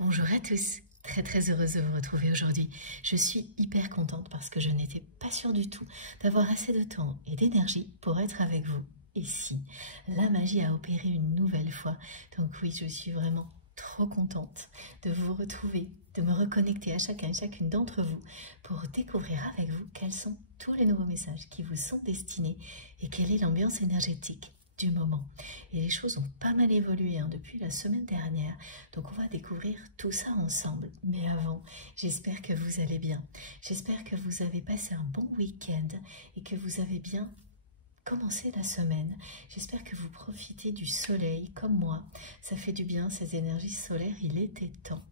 Bonjour à tous, très heureuse de vous retrouver aujourd'hui. Je suis hyper contente parce que je n'étais pas sûre du tout d'avoir assez de temps et d'énergie pour être avec vous. Et si, la magie a opéré une nouvelle fois. Donc oui, je suis vraiment trop contente de vous retrouver, de me reconnecter à chacun et chacune d'entre vous pour découvrir avec vous quels sont tous les nouveaux messages qui vous sont destinés et quelle est l'ambiance énergétique du moment. Et les choses ont pas mal évolué depuis la semaine dernière, donc on va découvrir tout ça ensemble. Mais avant, j'espère que vous allez bien. J'espère que vous avez passé un bon week-end et que vous avez bien commencé la semaine. J'espère que vous profitez du soleil comme moi. Ça fait du bien, ces énergies solaires, il était temps.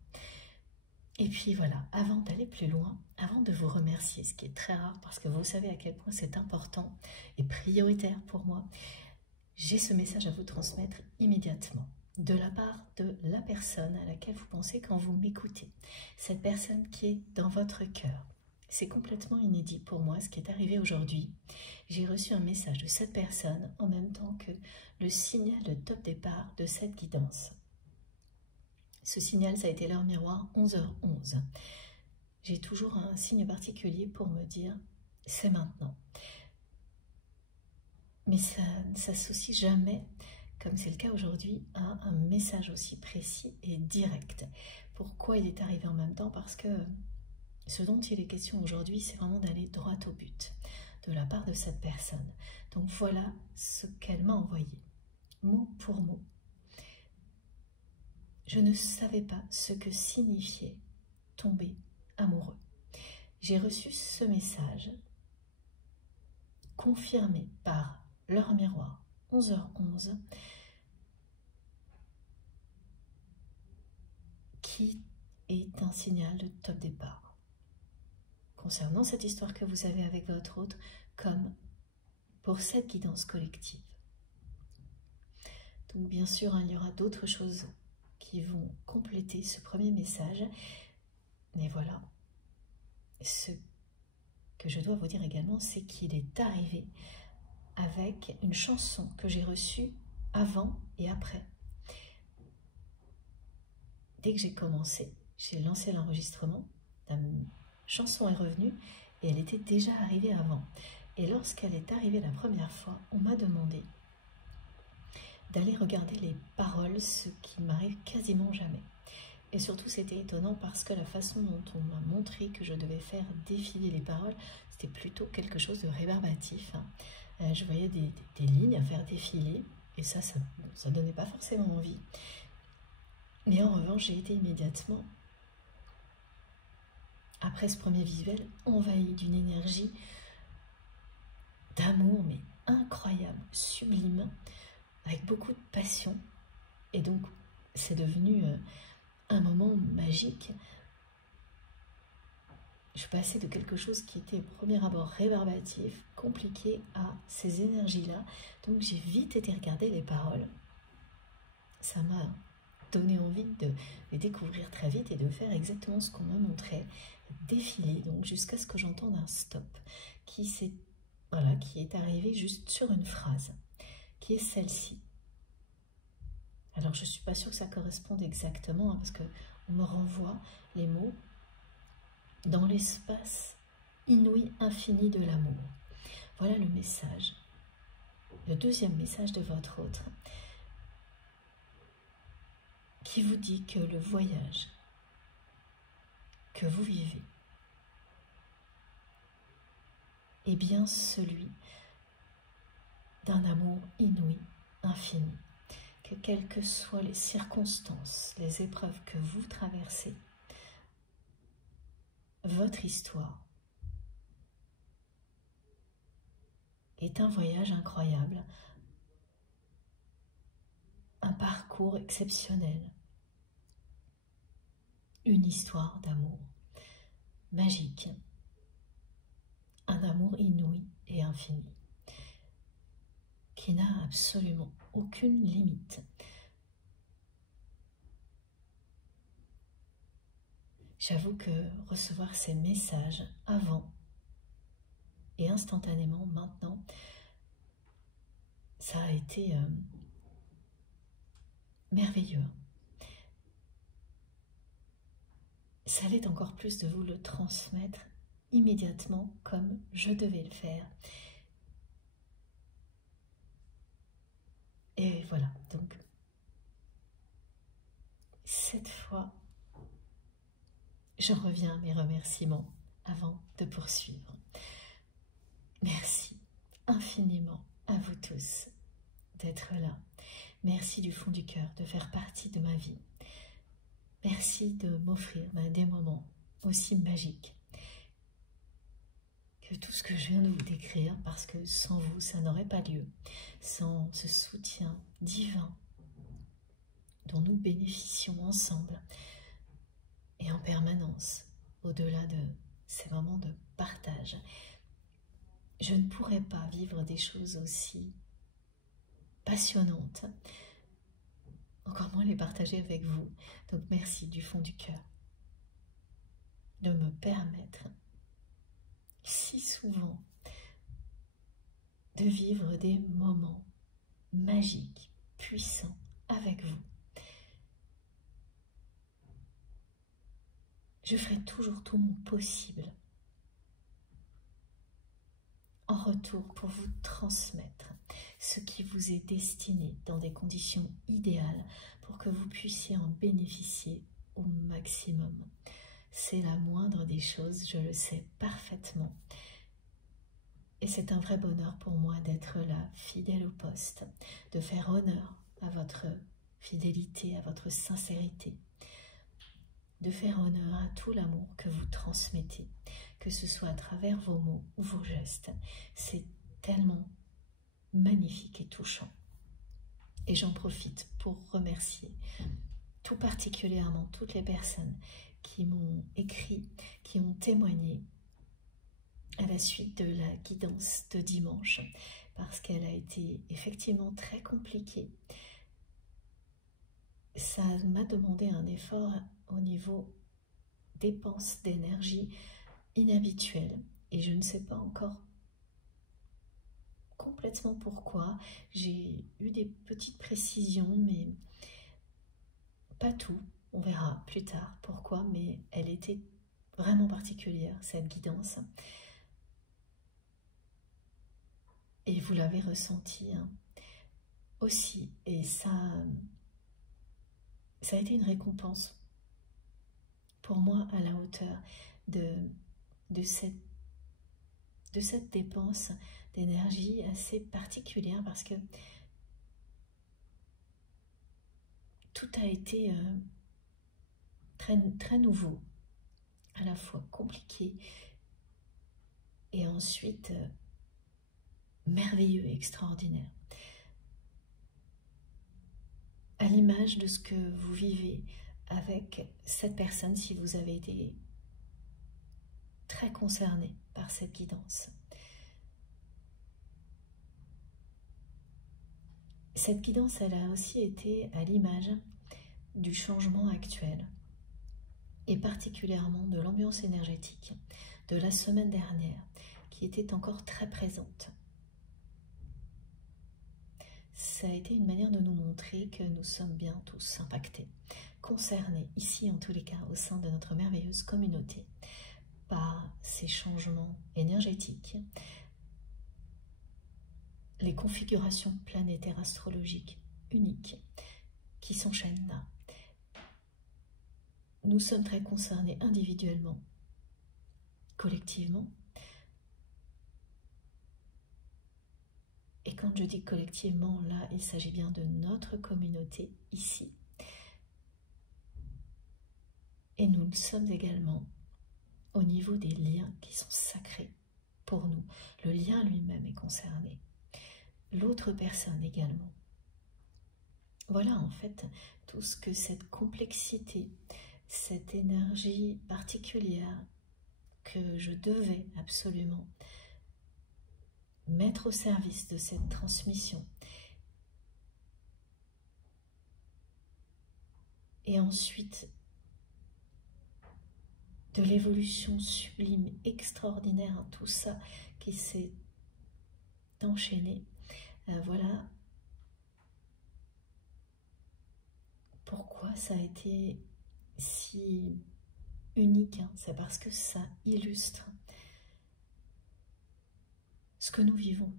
Et puis voilà, avant d'aller plus loin, avant de vous remercier, ce qui est très rare parce que vous savez à quel point c'est important et prioritaire pour moi, j'ai ce message à vous transmettre immédiatement, de la part de la personne à laquelle vous pensez quand vous m'écoutez. Cette personne qui est dans votre cœur. C'est complètement inédit pour moi ce qui est arrivé aujourd'hui. J'ai reçu un message de cette personne en même temps que le signal de top départ de cette guidance. Ce signal, ça a été l'heure miroir 11h11. J'ai toujours un signe particulier pour me dire « c'est maintenant ». Mais ça ne s'associe jamais, comme c'est le cas aujourd'hui, à un message aussi précis et direct. Pourquoi il est arrivé en même temps? Parce que ce dont il est question aujourd'hui, c'est vraiment d'aller droit au but, de la part de cette personne. Donc voilà ce qu'elle m'a envoyé, mot pour mot. Je ne savais pas ce que signifiait tomber amoureux. J'ai reçu ce message confirmé par l'heure miroir, 11h11, qui est un signal de top départ. Concernant cette histoire que vous avez avec votre hôte, comme pour cette guidance collective. Donc bien sûr, il y aura d'autres choses qui vont compléter ce premier message. Mais voilà, ce que je dois vous dire également, c'est qu'il est arrivé avec une chanson que j'ai reçue avant et après. Dès que j'ai commencé, j'ai lancé l'enregistrement, la chanson est revenue et elle était déjà arrivée avant. Et lorsqu'elle est arrivée la première fois, on m'a demandé d'aller regarder les paroles, ce qui m'arrive quasiment jamais. Et surtout, c'était étonnant parce que la façon dont on m'a montré que je devais faire défiler les paroles, c'était plutôt quelque chose de rébarbatif. Je voyais des lignes à faire défiler et ça donnait pas forcément envie. Mais en revanche, j'ai été immédiatement, après ce premier visuel, envahie d'une énergie d'amour, mais incroyable, sublime, avec beaucoup de passion. Et donc, c'est devenu un moment magique. Je passais de quelque chose qui était au premier abord rébarbatif, compliqué, à ces énergies-là. Donc, j'ai vite été regarder les paroles. Ça m'a donné envie de les découvrir très vite et de faire exactement ce qu'on me montrait, défiler, donc jusqu'à ce que j'entende un stop qui est arrivé juste sur une phrase, qui est celle-ci. Alors je ne suis pas sûre que ça corresponde exactement, parce qu'on me renvoie les mots dans l'espace inouï infini de l'amour. Voilà le message, le deuxième message de votre autre, qui vous dit que le voyage que vous vivez est bien celui d'un amour inouï, infini, que quelles que soient les circonstances, les épreuves que vous traversez, votre histoire est un voyage incroyable, un parcours exceptionnel, une histoire d'amour magique, un amour inouï et infini, qui n'a absolument aucune limite. J'avoue que recevoir ces messages avant et instantanément maintenant, ça a été merveilleux. ça l'est encore plus de vous le transmettre immédiatement comme je devais le faire. Et voilà, donc cette fois, j'en reviens à mes remerciements avant de poursuivre. Merci infiniment à vous tous d'être là. Merci du fond du cœur de faire partie de ma vie. Merci de m'offrir des moments aussi magiques que tout ce que je viens de vous décrire, parce que sans vous, ça n'aurait pas lieu. Sans ce soutien divin dont nous bénéficions ensemble et en permanence, au-delà de ces moments de partage, je ne pourrais pas vivre des choses aussi passionnantes, encore moins les partager avec vous. Donc merci du fond du cœur de me permettre si souvent de vivre des moments magiques, puissants avec vous. Je ferai toujours tout mon possible en retour pour vous transmettre ce qui vous est destiné dans des conditions idéales pour que vous puissiez en bénéficier au maximum. C'est la moindre des choses, je le sais parfaitement. Et c'est un vrai bonheur pour moi d'être là, fidèle au poste, de faire honneur à votre fidélité, à votre sincérité, de faire honneur à tout l'amour que vous transmettez, que ce soit à travers vos mots ou vos gestes. C'est tellement magnifique et touchant. Et j'en profite pour remercier tout particulièrement toutes les personnes qui m'ont écrit, qui ont témoigné à la suite de la guidance de dimanche, parce qu'elle a été effectivement très compliquée. Ça m'a demandé un effort au niveau dépenses d'énergie inhabituelle, et je ne sais pas encore complètement pourquoi. J'ai eu des petites précisions, mais pas tout. On verra plus tard pourquoi, mais elle était vraiment particulière, cette guidance. Et vous l'avez ressenti aussi, et ça a été une récompense pour moi à la hauteur de cette dépense d'énergie assez particulière, parce que tout a été très, très nouveau, à la fois compliqué et ensuite merveilleux et extraordinaire. À l'image de ce que vous vivez avec cette personne, si vous avez été très concerné par cette guidance. Cette guidance, elle a aussi été à l'image du changement actuel, et particulièrement de l'ambiance énergétique de la semaine dernière, qui était encore très présente. Ça a été une manière de nous montrer que nous sommes bien tous impactés, concernés, ici en tous les cas, au sein de notre merveilleuse communauté, par ces changements énergétiques, les configurations planétaires astrologiques uniques qui s'enchaînent là. Nous sommes très concernés individuellement, collectivement. Et quand je dis collectivement, là, il s'agit bien de notre communauté, ici. Et nous le sommes également au niveau des liens qui sont sacrés pour nous. Le lien lui-même est concerné. L'autre personne également. Voilà en fait tout ce que cette complexité, cette énergie particulière que je devais absolument mettre au service de cette transmission. Et ensuite, de l'évolution sublime, extraordinaire, tout ça qui s'est enchaîné. Voilà pourquoi ça a été si unique, hein. C'est parce que ça illustre ce que nous vivons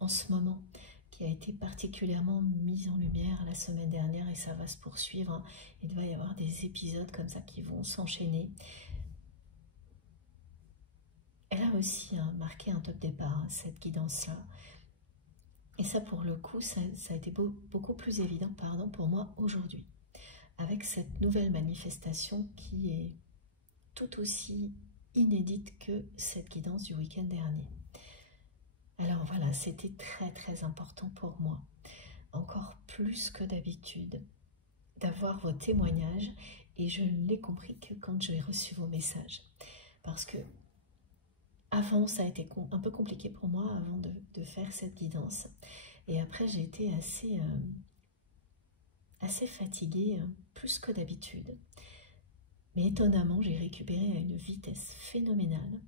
en ce moment, qui a été particulièrement mis en lumière la semaine dernière, et ça va se poursuivre, hein. Il va y avoir des épisodes comme ça qui vont s'enchaîner. Elle a aussi marqué un top départ, hein, cette guidance-là. Et ça, pour le coup, ça a été beaucoup plus évident, pour moi aujourd'hui, avec cette nouvelle manifestation qui est tout aussi inédite que cette guidance du week-end dernier. Alors voilà, c'était très important pour moi, encore plus que d'habitude, d'avoir vos témoignages, et je ne l'ai compris que quand j'ai reçu vos messages. Parce que avant, ça a été un peu compliqué pour moi avant de faire cette guidance. Et après, j'ai été assez fatiguée, plus que d'habitude. Mais étonnamment, j'ai récupéré à une vitesse phénoménale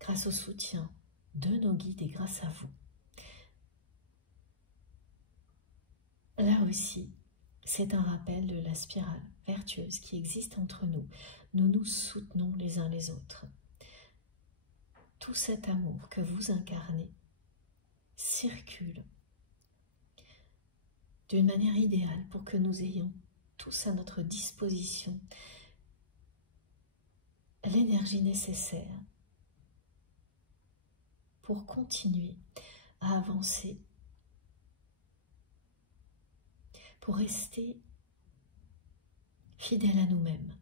grâce au soutien de nos guides et grâce à vous. Là aussi, c'est un rappel de la spirale vertueuse qui existe entre nous. Nous nous soutenons les uns les autres. Tout cet amour que vous incarnez circule d'une manière idéale pour que nous ayons tous à notre disposition l'énergie nécessaire pour continuer à avancer, pour rester fidèles à nous-mêmes,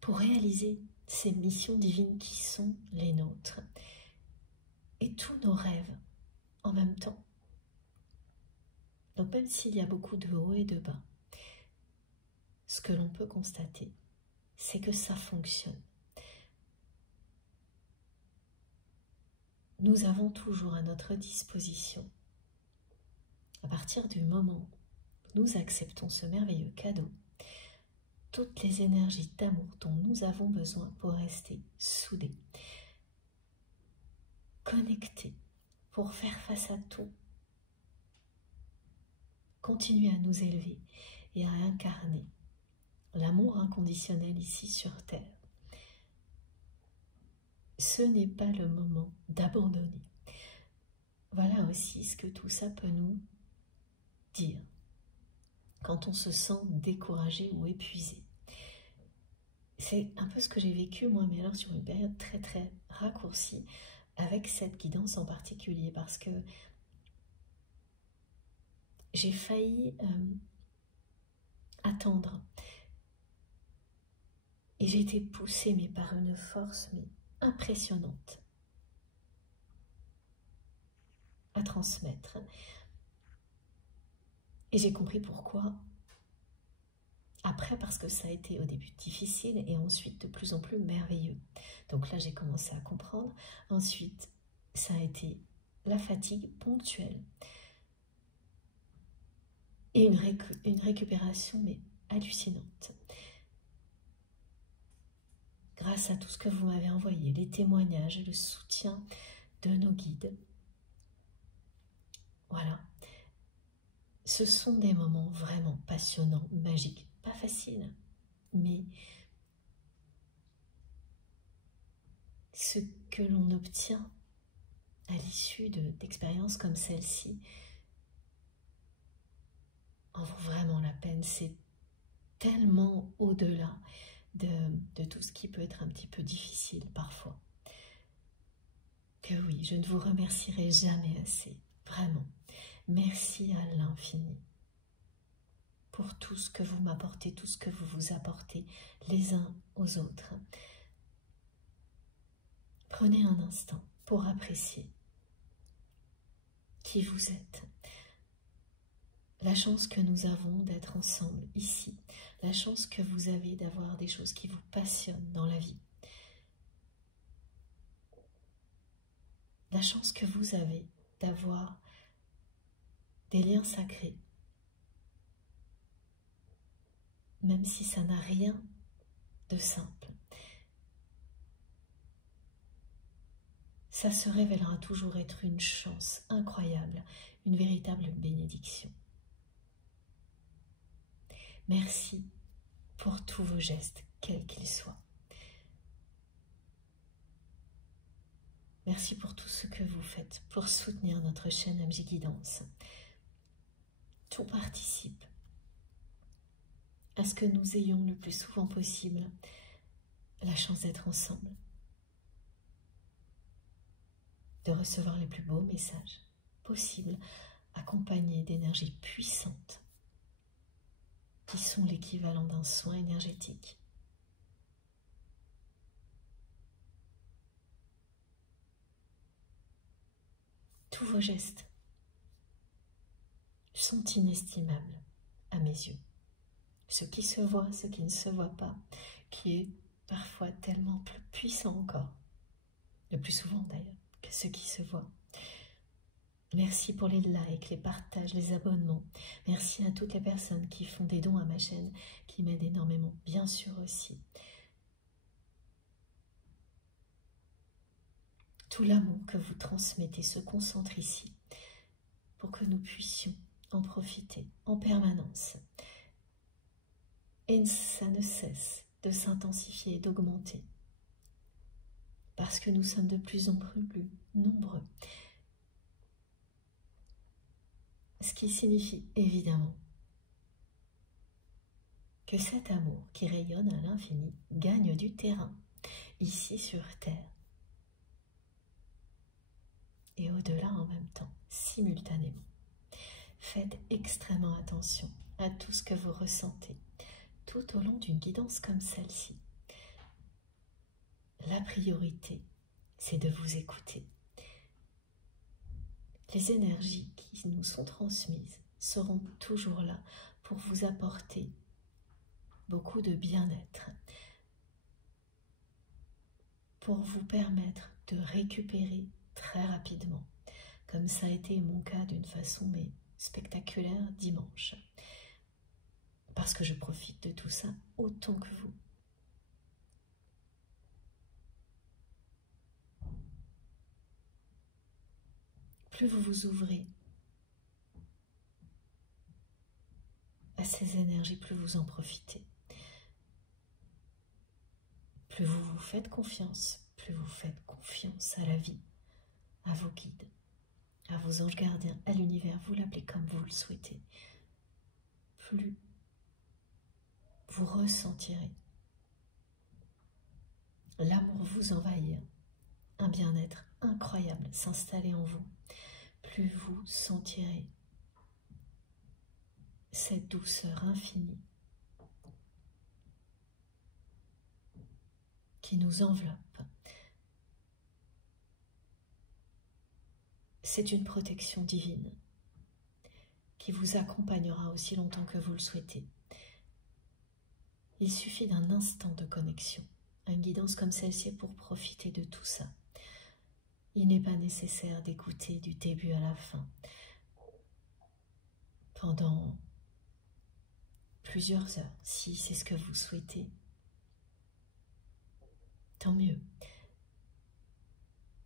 pour réaliser ces missions divines qui sont les nôtres et tous nos rêves en même temps. Donc même s'il y a beaucoup de hauts et de bas, ce que l'on peut constater, c'est que ça fonctionne. Nous avons toujours à notre disposition, à partir du moment où nous acceptons ce merveilleux cadeau, toutes les énergies d'amour dont nous avons besoin pour rester soudés, connectés, pour faire face à tout, continuer à nous élever et à incarner l'amour inconditionnel ici sur Terre. Ce n'est pas le moment d'abandonner. Voilà aussi ce que tout ça peut nous dire quand on se sent découragé ou épuisé. C'est un peu ce que j'ai vécu moi, mais alors sur une période très raccourcie, avec cette guidance en particulier, parce que j'ai failli attendre. Et j'ai été poussée par une force impressionnante à transmettre. Et j'ai compris pourquoi. Après, parce que ça a été au début difficile et ensuite de plus en plus merveilleux. Donc là, j'ai commencé à comprendre. Ensuite, ça a été la fatigue ponctuelle et une récupération hallucinante. Grâce à tout ce que vous m'avez envoyé, les témoignages, le soutien de nos guides. Voilà. Ce sont des moments vraiment passionnants, magiques, pas faciles, mais ce que l'on obtient à l'issue d'expériences comme celle-ci en vaut vraiment la peine. C'est tellement au-delà de tout ce qui peut être un petit peu difficile parfois, que oui, je ne vous remercierai jamais assez, vraiment. Merci à l'infini pour tout ce que vous m'apportez, tout ce que vous vous apportez les uns aux autres. Prenez un instant pour apprécier qui vous êtes, la chance que nous avons d'être ensemble ici, la chance que vous avez d'avoir des choses qui vous passionnent dans la vie, la chance que vous avez d'avoir des liens sacrés, même si ça n'a rien de simple. Ça se révélera toujours être une chance incroyable, une véritable bénédiction. Merci pour tous vos gestes, quels qu'ils soient. Merci pour tout ce que vous faites pour soutenir notre chaîne MJ Guidance. Tout participe à ce que nous ayons le plus souvent possible la chance d'être ensemble, de recevoir les plus beaux messages possibles, accompagnés d'énergies puissantes qui sont l'équivalent d'un soin énergétique. Tous vos gestes sont inestimables à mes yeux. Ce qui se voit, ce qui ne se voit pas, qui est parfois tellement plus puissant encore, le plus souvent d'ailleurs, que ce qui se voit. Merci pour les likes, les partages, les abonnements. Merci à toutes les personnes qui font des dons à ma chaîne, qui m'aident énormément, bien sûr aussi. Tout l'amour que vous transmettez se concentre ici pour que nous puissions en profiter en permanence. Et ça ne cesse de s'intensifier et d'augmenter parce que nous sommes de plus en plus nombreux. Ce qui signifie évidemment que cet amour qui rayonne à l'infini gagne du terrain ici sur Terre et au-delà en même temps, simultanément. Faites extrêmement attention à tout ce que vous ressentez tout au long d'une guidance comme celle-ci. La priorité, c'est de vous écouter. Les énergies qui nous sont transmises seront toujours là pour vous apporter beaucoup de bien-être, pour vous permettre de récupérer très rapidement, comme ça a été mon cas d'une façon mais spectaculaire dimanche, parce que je profite de tout ça autant que vous. Plus vous vous ouvrez à ces énergies, plus vous en profitez. Plus vous vous faites confiance, plus vous faites confiance à la vie, à vos guides, à vos anges gardiens, à l'univers, vous l'appelez comme vous le souhaitez. Plus vous ressentirez l'amour vous envahir, un bien-être incroyable s'installer en vous. Plus vous sentirez cette douceur infinie qui nous enveloppe. C'est une protection divine qui vous accompagnera aussi longtemps que vous le souhaitez. Il suffit d'un instant de connexion, une guidance comme celle-ci pour profiter de tout ça. Il n'est pas nécessaire d'écouter du début à la fin pendant plusieurs heures, si c'est ce que vous souhaitez. Tant mieux,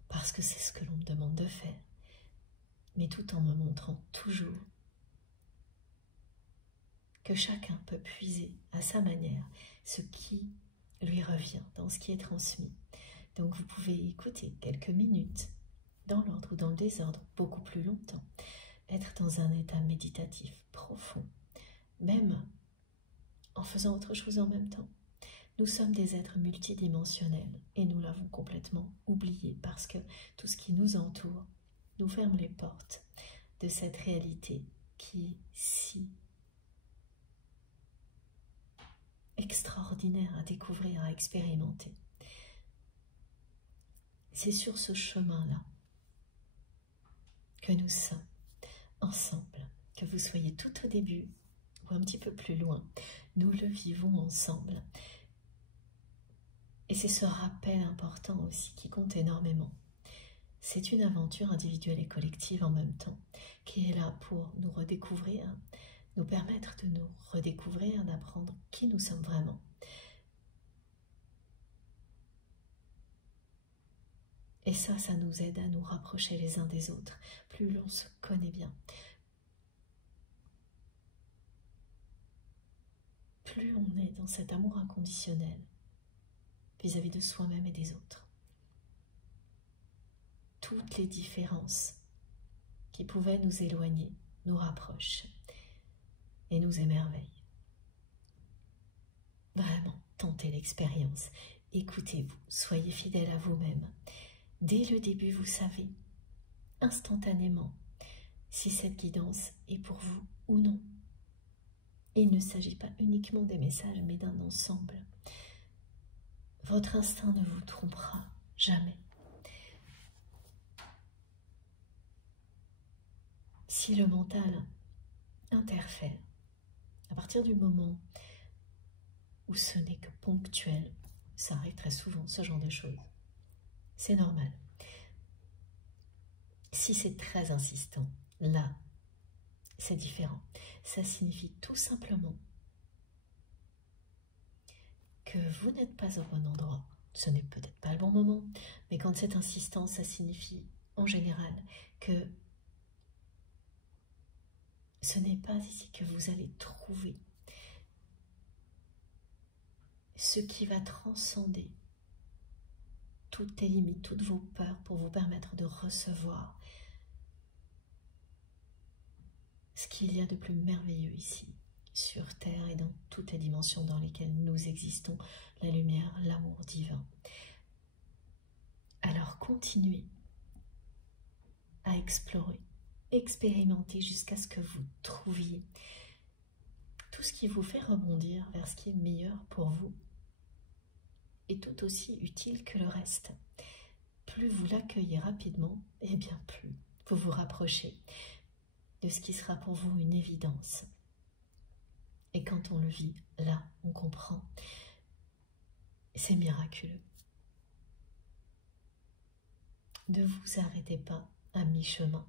parce que c'est ce que l'on me demande de faire, mais tout en me montrant toujours que chacun peut puiser à sa manière ce qui lui revient dans ce qui est transmis. Donc vous pouvez écouter quelques minutes dans l'ordre ou dans le désordre, beaucoup plus longtemps, être dans un état méditatif profond, même en faisant autre chose en même temps. Nous sommes des êtres multidimensionnels et nous l'avons complètement oublié parce que tout ce qui nous entoure nous ferme les portes de cette réalité qui est si extraordinaire à découvrir, à expérimenter. C'est sur ce chemin-là que nous sommes ensemble, que vous soyez tout au début ou un petit peu plus loin, nous le vivons ensemble. Et c'est ce rappel important aussi qui compte énormément. C'est une aventure individuelle et collective en même temps, qui est là pour nous redécouvrir, nous permettre de nous redécouvrir, d'apprendre qui nous sommes vraiment. Et ça nous aide à nous rapprocher les uns des autres, plus l'on se connaît bien. plus on est dans cet amour inconditionnel vis-à-vis de soi-même et des autres, toutes les différences qui pouvaient nous éloigner nous rapprochent et nous émerveillent. Vraiment, tentez l'expérience, écoutez-vous, soyez fidèle à vous-même. Dès le début, vous savez, instantanément, si cette guidance est pour vous ou non. Il ne s'agit pas uniquement des messages, mais d'un ensemble. Votre instinct ne vous trompera jamais. Si le mental interfère, à partir du moment où ce n'est que ponctuel, ça arrive très souvent, ce genre de choses, c'est normal. Si c'est très insistant, là, c'est différent. Ça signifie tout simplement que vous n'êtes pas au bon endroit. Ce n'est peut-être pas le bon moment, mais quand c'est insistant, ça signifie en général que ce n'est pas ici que vous allez trouver ce qui va transcender toutes les limites, toutes vos peurs pour vous permettre de recevoir ce qu'il y a de plus merveilleux ici, sur Terre et dans toutes les dimensions dans lesquelles nous existons, la lumière, l'amour divin. Alors continuez à explorer, expérimenter jusqu'à ce que vous trouviez tout ce qui vous fait rebondir vers ce qui est meilleur pour vous et tout aussi utile que le reste. Plus vous l'accueillez rapidement, et bien plus vous vous rapprochez de ce qui sera pour vous une évidence. Et quand on le vit, là, on comprend. C'est miraculeux. Ne vous arrêtez pas à mi-chemin.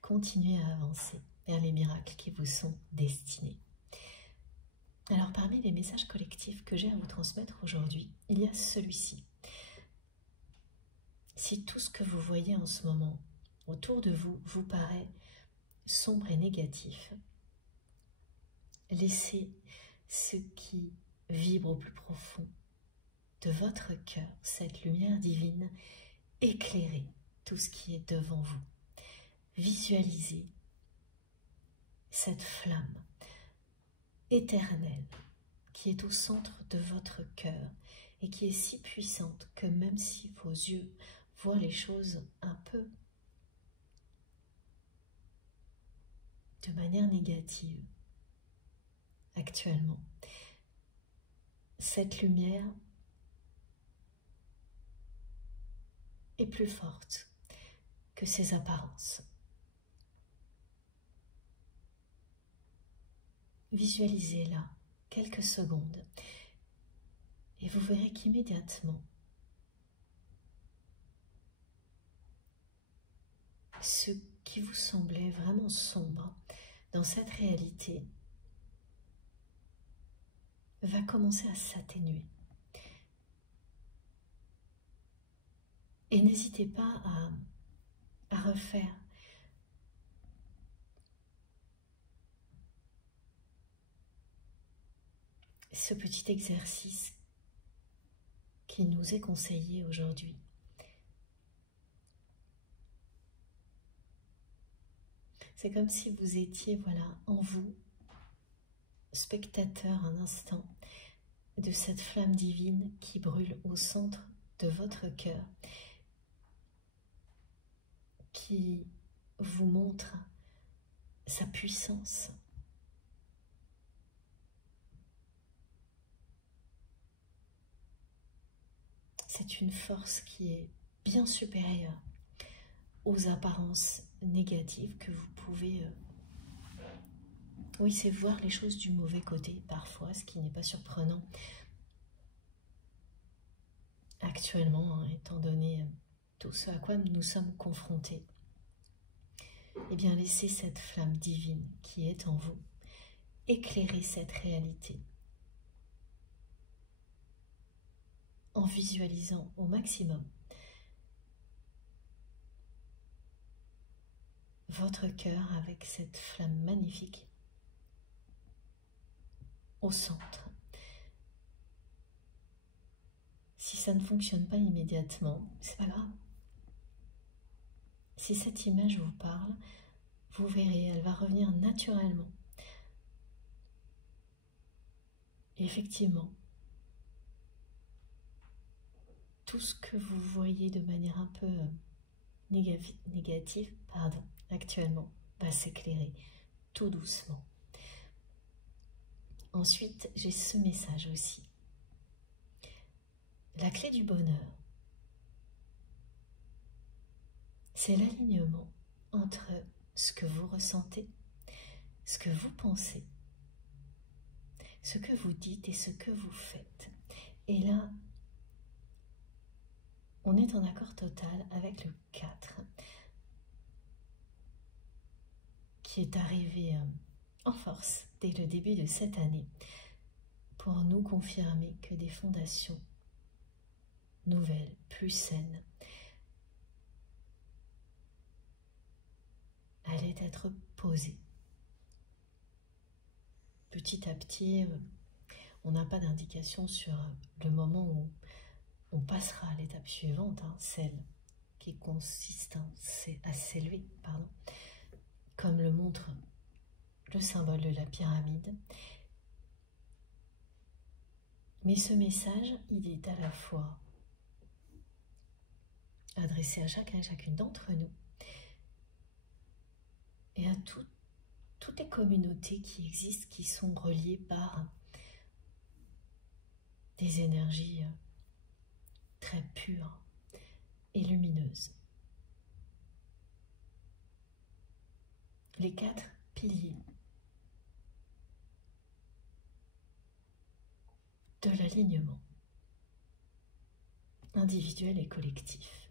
Continuez à avancer vers les miracles qui vous sont destinés. Alors, parmi les messages collectifs que j'ai à vous transmettre aujourd'hui, il y a celui-ci. Si tout ce que vous voyez en ce moment autour de vous vous paraît sombre et négatif, laissez ce qui vibre au plus profond de votre cœur, cette lumière divine, éclairer tout ce qui est devant vous. Visualisez cette flamme éternelle qui est au centre de votre cœur et qui est si puissante que même si vos yeux voient les choses un peu de manière négative actuellement, cette lumière est plus forte que ses apparences. Visualisez-la quelques secondes et vous verrez qu'immédiatement, ce qui vous semblait vraiment sombre dans cette réalité va commencer à s'atténuer. Et n'hésitez pas à refaire ce petit exercice qui nous est conseillé aujourd'hui. C'est comme si vous étiez, voilà, en vous, spectateur un instant de cette flamme divine qui brûle au centre de votre cœur, qui vous montre sa puissance. C'est une force qui est bien supérieure aux apparences négatives que vous pouvez... Oui, c'est voir les choses du mauvais côté parfois, ce qui n'est pas surprenant actuellement, hein, étant donné tout ce à quoi nous sommes confrontés. Eh bien, laissez cette flamme divine qui est en vous éclairer cette réalité en visualisant au maximum votre cœur avec cette flamme magnifique au centre ça ne fonctionne pas immédiatement, c'est pas grave. Si cette image vous parle, vous verrez, elle va revenir naturellement. Et effectivement, tout ce que vous voyez de manière un peu négative, actuellement, va s'éclairer tout doucement. Ensuite, j'ai ce message aussi. La clé du bonheur, c'est l'alignement entre ce que vous ressentez, ce que vous pensez, ce que vous dites et ce que vous faites. Et là, on est en accord total avec le 4, qui est arrivé en force dès le début de cette année pour nous confirmer que des fondations nouvelles, plus saines, allaient être posées. Petit à petit, on n'a pas d'indication sur le moment où on passera à l'étape suivante, celle qui consiste à s'élever, comme le montre le symbole de la pyramide. Mais ce message, il est à la fois adressé à chacun et chacune d'entre nous et à toutes les communautés qui existent, qui sont reliées par des énergies très pures et lumineuses. Les 4 piliers de l'alignement individuel et collectif.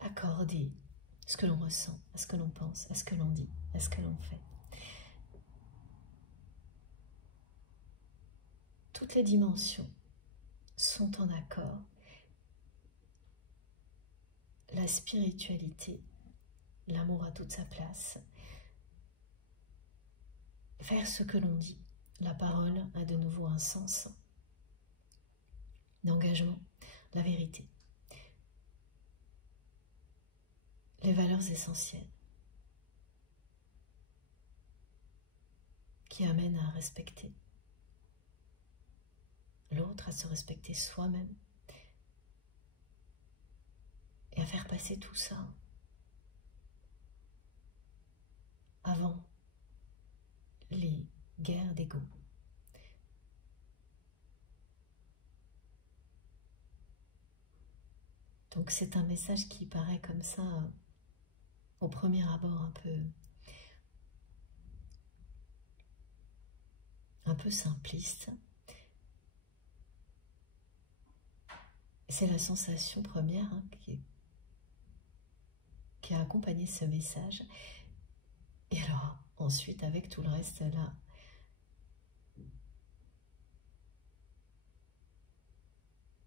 Accorder ce que l'on ressent, à ce que l'on pense, à ce que l'on dit, à ce que l'on fait. Toutes les dimensions sont en accord. La spiritualité, l'amour a toute sa place. Faire ce que l'on dit, la parole a de nouveau un sens d'engagement, la vérité. Les valeurs essentielles qui amènent à respecter l'autre, à se respecter soi-même et à faire passer tout ça avant les guerres d'ego. Donc c'est un message qui paraît comme ça au premier abord un peu simpliste. C'est la sensation première qui a accompagné ce message. Et alors, ensuite, avec tout le reste là,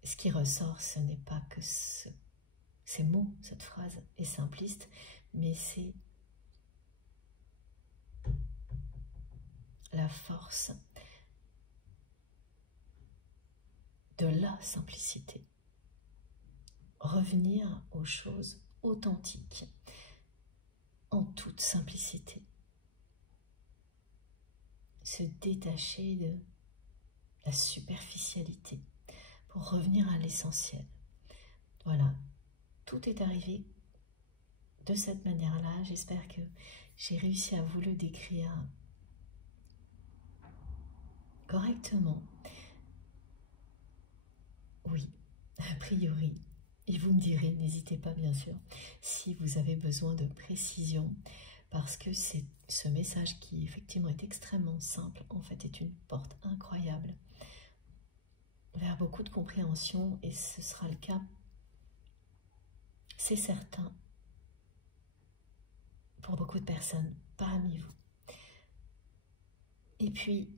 ce qui ressort, ce n'est pas que ces mots, cette phrase est simpliste, mais c'est la force de la simplicité. Revenir aux choses authentiques, en toute simplicité. Se détacher de la superficialité pour revenir à l'essentiel. Voilà, tout est arrivé de cette manière-là. J'espère que j'ai réussi à vous le décrire correctement. Oui, a priori. Et vous me direz, n'hésitez pas bien sûr, si vous avez besoin de précision, parce que c'est ce message qui effectivement est extrêmement simple, en fait est une porte incroyable vers beaucoup de compréhension, et ce sera le cas, c'est certain, pour beaucoup de personnes parmi vous. Et puis,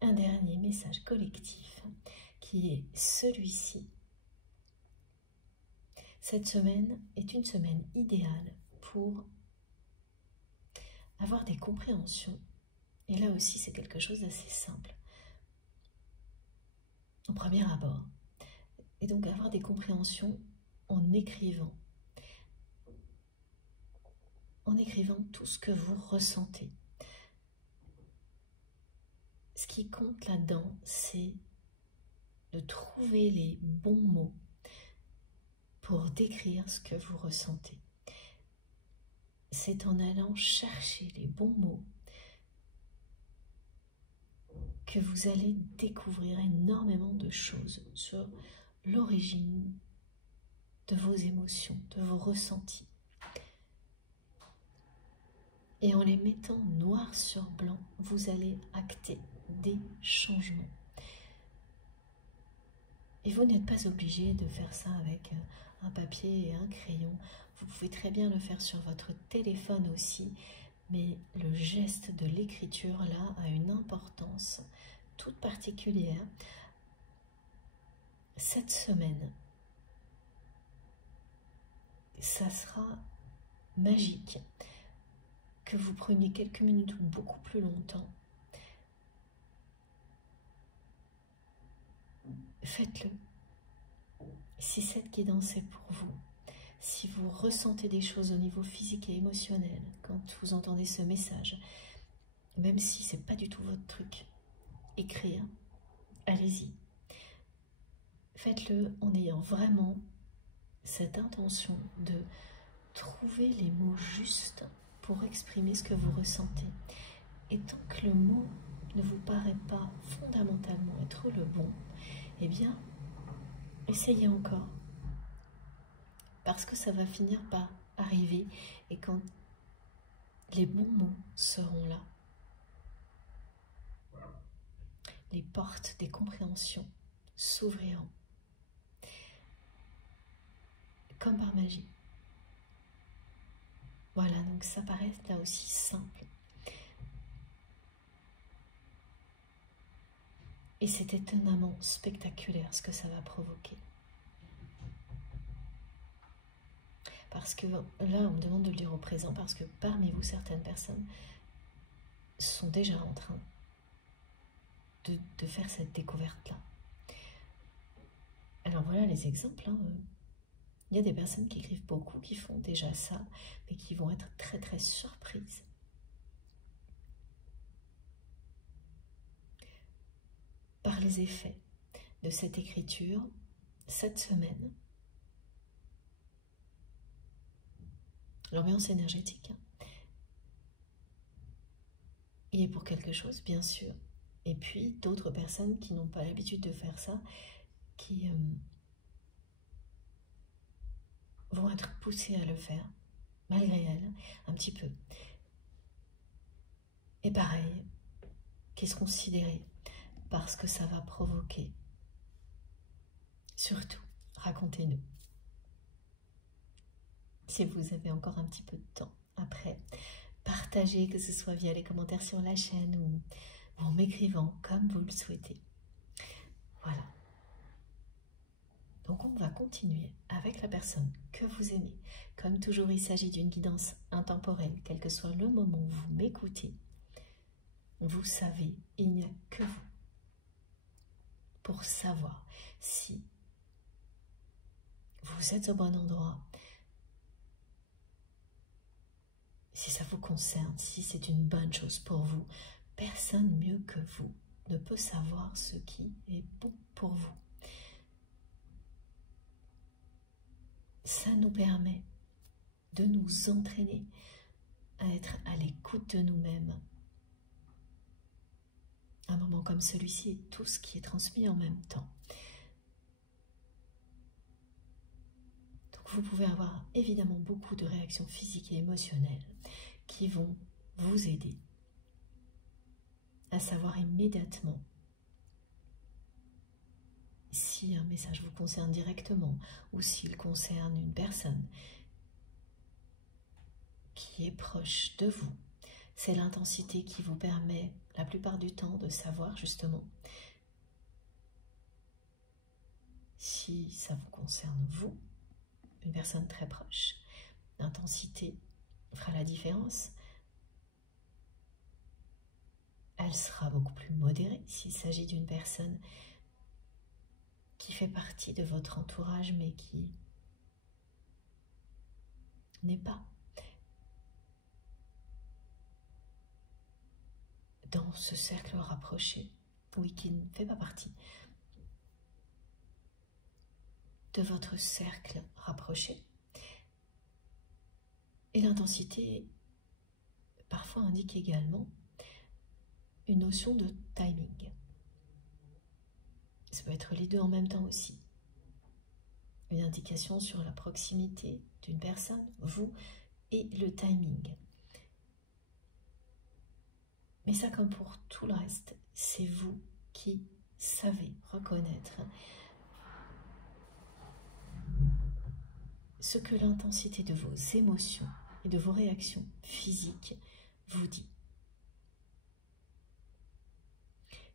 un dernier message collectif qui est celui-ci. Cette semaine est une semaine idéale pour avoir des compréhensions. Et là aussi, c'est quelque chose d'assez simple. Au premier abord, Et donc avoir des compréhensions en écrivant tout ce que vous ressentez. Ce qui compte là-dedans, c'est de trouver les bons mots pour décrire ce que vous ressentez. C'est en allant chercher les bons mots que vous allez découvrir énormément de choses sur l'origine de vos émotions, de vos ressentis. Et en les mettant noir sur blanc, vous allez acter des changements. Et vous n'êtes pas obligé de faire ça avec un papier et un crayon. Vous pouvez très bien le faire sur votre téléphone aussi. Mais le geste de l'écriture, là, a une importance toute particulière. Cette semaine, ça sera magique que vous preniez quelques minutes ou beaucoup plus longtemps. Faites-le. Si cette guidance est pour vous, si vous ressentez des choses au niveau physique et émotionnel, quand vous entendez ce message, même si ce n'est pas du tout votre truc, écrire, allez-y. Faites-le en ayant vraiment cette intention de trouver les mots justes pour exprimer ce que vous ressentez. Et tant que le mot ne vous paraît pas fondamentalement être le bon, eh bien, essayez encore. Parce que ça va finir par arriver et quand les bons mots seront là, les portes des compréhensions s'ouvriront comme par magie. Voilà, donc ça paraît là aussi simple. Et c'est étonnamment spectaculaire ce que ça va provoquer. Parce que là, on me demande de le dire au présent, parce que parmi vous, certaines personnes sont déjà en train de faire cette découverte-là. Alors voilà les exemples. Il y a des personnes qui écrivent beaucoup, qui font déjà ça, mais qui vont être très très surprises. Par les effets de cette écriture, cette semaine, l'ambiance énergétique y est pour quelque chose, bien sûr. Et puis d'autres personnes qui n'ont pas l'habitude de faire ça, qui vont être poussées à le faire, malgré elles, un petit peu. Et pareil, qui seront sidérées parce que ça va provoquer. Surtout, racontez-nous. Si vous avez encore un petit peu de temps après, partagez, que ce soit via les commentaires sur la chaîne ou en m'écrivant comme vous le souhaitez. Voilà. Donc on va continuer avec la personne que vous aimez. Comme toujours, il s'agit d'une guidance intemporelle, quel que soit le moment où vous m'écoutez. Vous savez, il n'y a que vous pour savoir si vous êtes au bon endroit, si ça vous concerne, si c'est une bonne chose pour vous. Personne mieux que vous ne peut savoir ce qui est bon pour vous. Ça nous permet de nous entraîner à être à l'écoute de nous-mêmes. Un moment comme celui-ci est tout ce qui est transmis en même temps. Donc vous pouvez avoir évidemment beaucoup de réactions physiques et émotionnelles qui vont vous aider à savoir immédiatement si un message vous concerne directement ou s'il concerne une personne qui est proche de vous. C'est l'intensité qui vous permet la plupart du temps de savoir justement si ça vous concerne vous, une personne très proche. L'intensité fera la différence. Elle sera beaucoup plus modérée s'il s'agit d'une personne qui fait partie de votre entourage mais qui n'est pas dans ce cercle rapproché, oui, qui ne fait pas partie de votre cercle rapproché. Et l'intensité parfois indique également une notion de timing. Ça peut être les deux en même temps aussi. Une indication sur la proximité d'une personne, vous, et le timing. Mais ça, comme pour tout le reste, c'est vous qui savez reconnaître ce que l'intensité de vos émotions et de vos réactions physiques vous dit.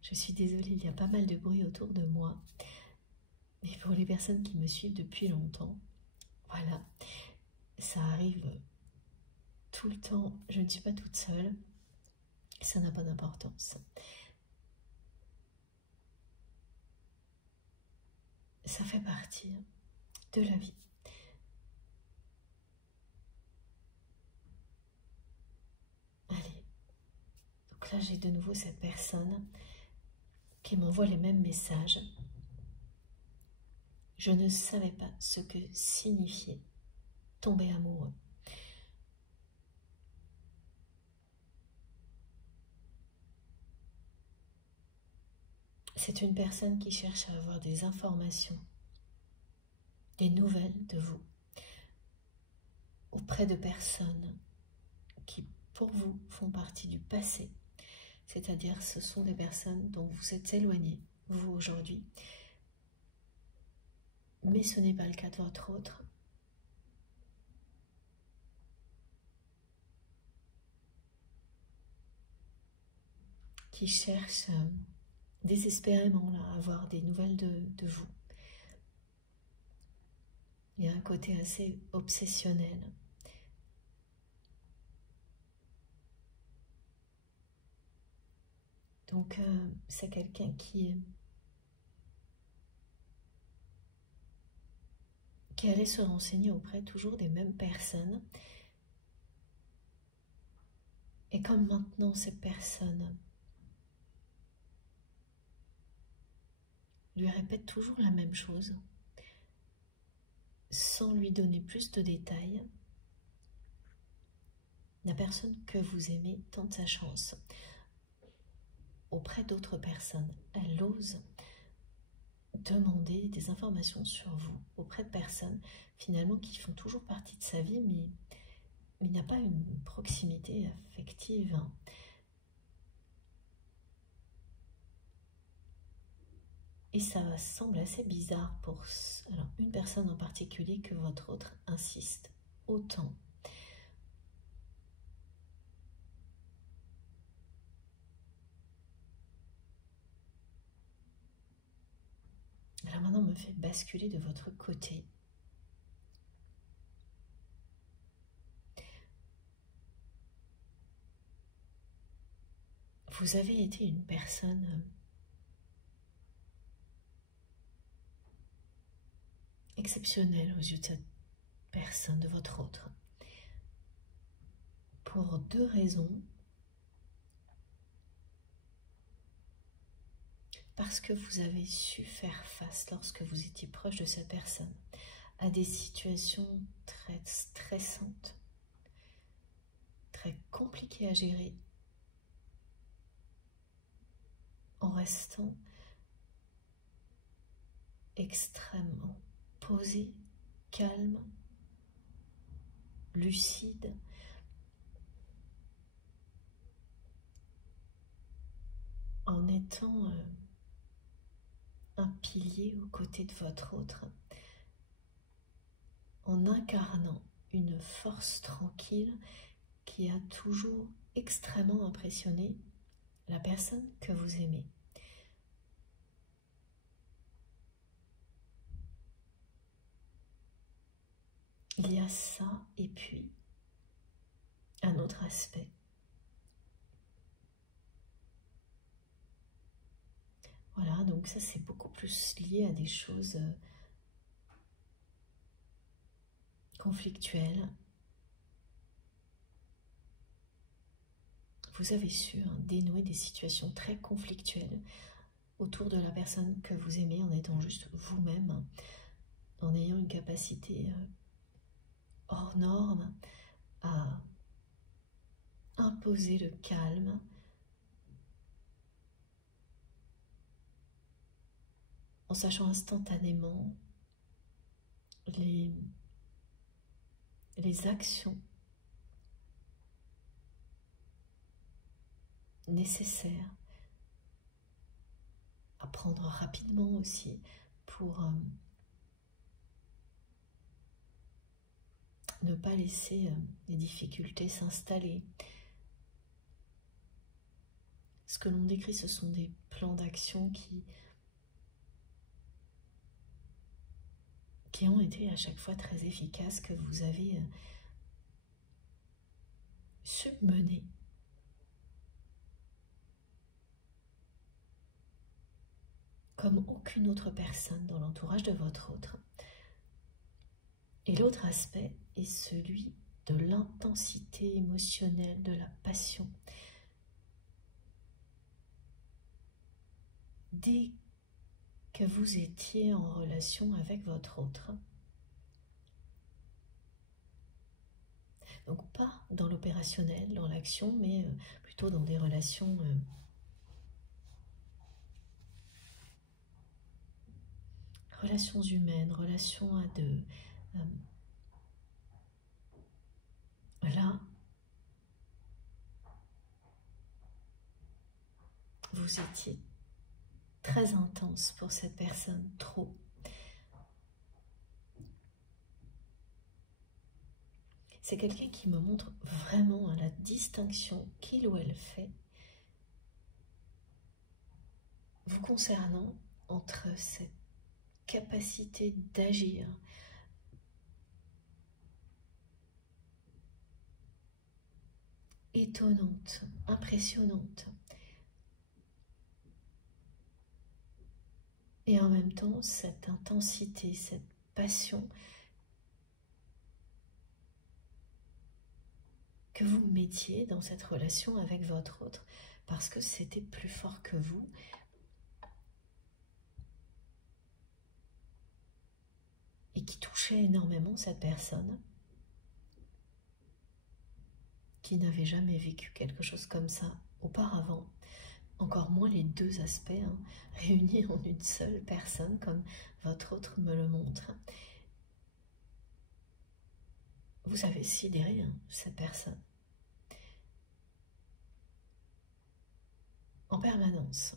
Je suis désolée, il y a pas mal de bruit autour de moi. Mais pour les personnes qui me suivent depuis longtemps, voilà, ça arrive tout le temps. Je ne suis pas toute seule. Ça n'a pas d'importance. Ça fait partie de la vie. Allez. Donc là, j'ai de nouveau cette personne qui m'envoie les mêmes messages. Je ne savais pas ce que signifiait tomber amoureux. C'est une personne qui cherche à avoir des informations, des nouvelles de vous, auprès de personnes qui, pour vous, font partie du passé. C'est-à-dire, ce sont des personnes dont vous êtes éloigné, vous, aujourd'hui. Mais ce n'est pas le cas de votre autre. Qui cherche désespérément là, à avoir des nouvelles de vous. Il y a un côté assez obsessionnel. Donc, c'est quelqu'un qui allait se renseigner auprès toujours des mêmes personnes. Et comme maintenant cette personne lui répète toujours la même chose, sans lui donner plus de détails, la personne que vous aimez tente sa chance auprès d'autres personnes. Elle ose demander des informations sur vous auprès de personnes finalement qui font toujours partie de sa vie, mais il n'y a pas une proximité affective. Et ça semble assez bizarre pour une personne en particulier que votre autre insiste autant. Alors maintenant, on me fait basculer de votre côté. Vous avez été une personne exceptionnelle aux yeux de cette personne, de votre autre. Pour deux raisons. Parce que vous avez su faire face, lorsque vous étiez proche de cette personne, à des situations très stressantes, très compliquées à gérer, en restant extrêmement posé, calme, lucide, en étant un pilier aux côtés de votre autre, en incarnant une force tranquille qui a toujours extrêmement impressionné la personne que vous aimez. Il y a ça, et puis un autre aspect. Voilà, Donc ça, c'est beaucoup plus lié à des choses conflictuelles. Vous avez su dénouer des situations très conflictuelles autour de la personne que vous aimez en étant juste vous-même, en ayant une capacité hors norme à imposer le calme, en sachant instantanément les actions nécessaires à prendre rapidement aussi pour ne pas laisser les difficultés s'installer. Ce que l'on décrit, ce sont des plans d'action qui ont été à chaque fois très efficaces, que vous avez su mener. Comme aucune autre personne dans l'entourage de votre autre. Et l'autre aspect est celui de l'intensité émotionnelle, de la passion. Dès que vous étiez en relation avec votre autre, donc pas dans l'opérationnel, dans l'action, mais plutôt dans des relations relations humaines, relations à deux. Là, vous étiez très intense pour cette personne, trop. C'est quelqu'un qui me montre vraiment la distinction qu'il ou elle fait vous concernant entre cette capacité d'agir étonnante, impressionnante, et en même temps cette intensité, cette passion que vous mettiez dans cette relation avec votre autre, parce que c'était plus fort que vous. Et qui touchait énormément cette personne, qui n'avait jamais vécu quelque chose comme ça auparavant, encore moins les deux aspects réunis en une seule personne, comme votre autre me le montre. Vous avez sidéré cette personne en permanence,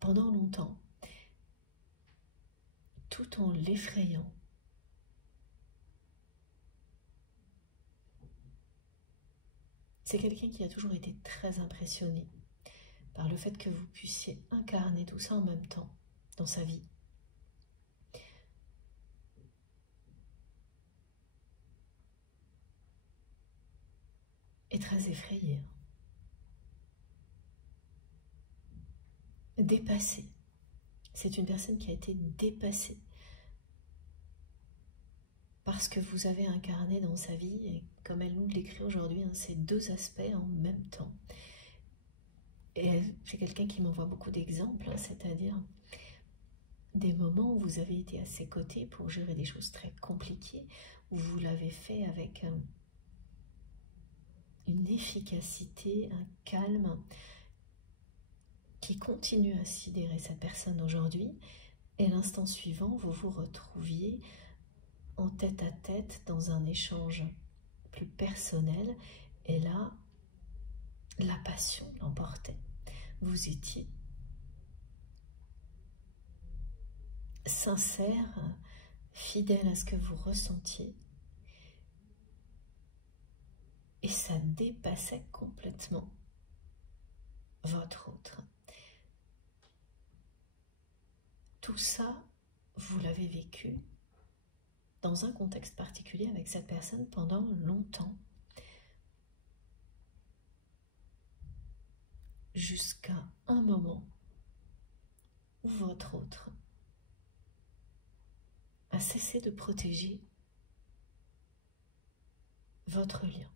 pendant longtemps, tout en l'effrayant. C'est quelqu'un qui a toujours été très impressionné par le fait que vous puissiez incarner tout ça en même temps dans sa vie. Et très effrayé. Dépassé. C'est une personne qui a été dépassée parce que vous avez incarné dans sa vie, et comme elle nous l'écrit aujourd'hui, ces deux aspects en même temps. Et c'est quelqu'un qui m'envoie beaucoup d'exemples, c'est-à-dire des moments où vous avez été à ses côtés pour gérer des choses très compliquées, où vous l'avez fait avec une efficacité, un calme qui continue à sidérer cette personne aujourd'hui, et l'instant suivant, vous vous retrouviez en tête à tête dans un échange plus personnel, et là, la passion l'emportait. Vous étiez sincère, fidèle à ce que vous ressentiez, et ça dépassait complètement votre autre. Tout ça, vous l'avez vécu dans un contexte particulier avec cette personne pendant longtemps, jusqu'à un moment ou votre autre a cessé de protéger votre lien.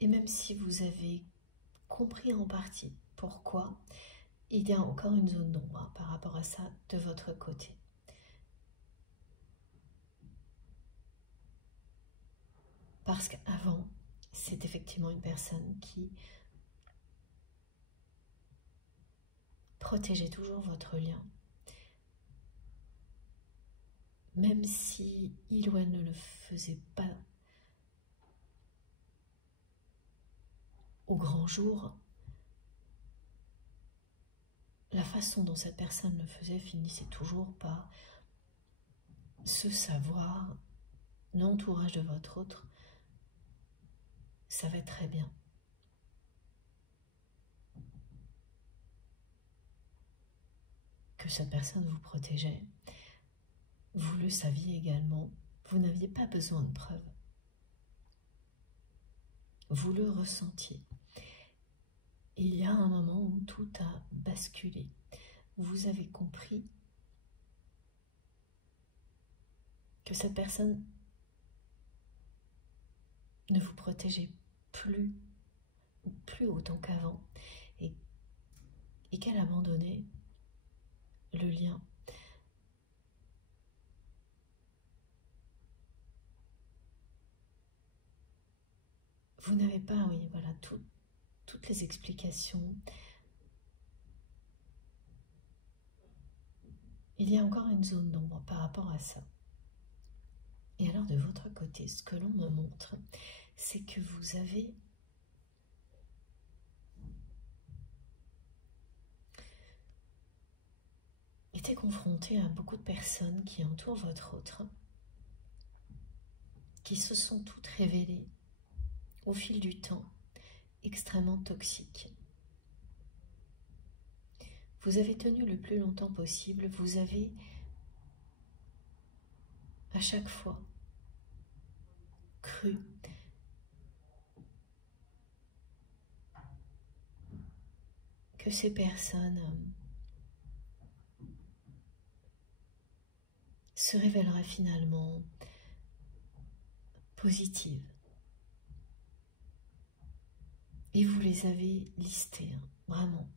Et même si vous avez compris en partie pourquoi, il y a encore une zone d'ombre par rapport à ça de votre côté. Parce qu'avant, c'est effectivement une personne qui protégeait toujours votre lien. Même si il ou elle ne le faisait pas au grand jour, la façon dont cette personne le faisait finissait toujours par se savoir. L'entourage de votre autre savait très bien que cette personne vous protégeait. Vous le saviez également, vous n'aviez pas besoin de preuves. Vous le ressentiez. Il y a un moment où tout a basculé. Vous avez compris que cette personne ne vous protégeait plus autant qu'avant et qu'elle abandonnait le lien. Vous n'avez pas, oui, voilà, toutes les explications. Il y a encore une zone d'ombre par rapport à ça. Et alors de votre côté, ce que l'on me montre, c'est que vous avez été confronté à beaucoup de personnes qui entourent votre autre, qui se sont toutes révélées au fil du temps extrêmement toxiques. Vous avez tenu le plus longtemps possible, vous avez à chaque fois cru que ces personnes se révéleraient finalement positives. Et vous les avez listées, hein, vraiment.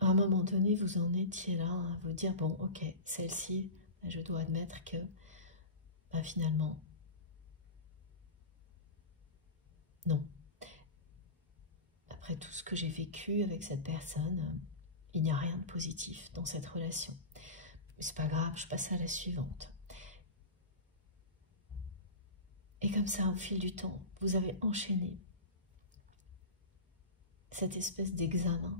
À un moment donné, vous en étiez là à vous dire, bon, ok, celle-ci, je dois admettre que, finalement, non. Après tout ce que j'ai vécu avec cette personne, il n'y a rien de positif dans cette relation. Mais c'est pas grave, je passe à la suivante. Et comme ça, au fil du temps, vous avez enchaîné cette espèce d'examen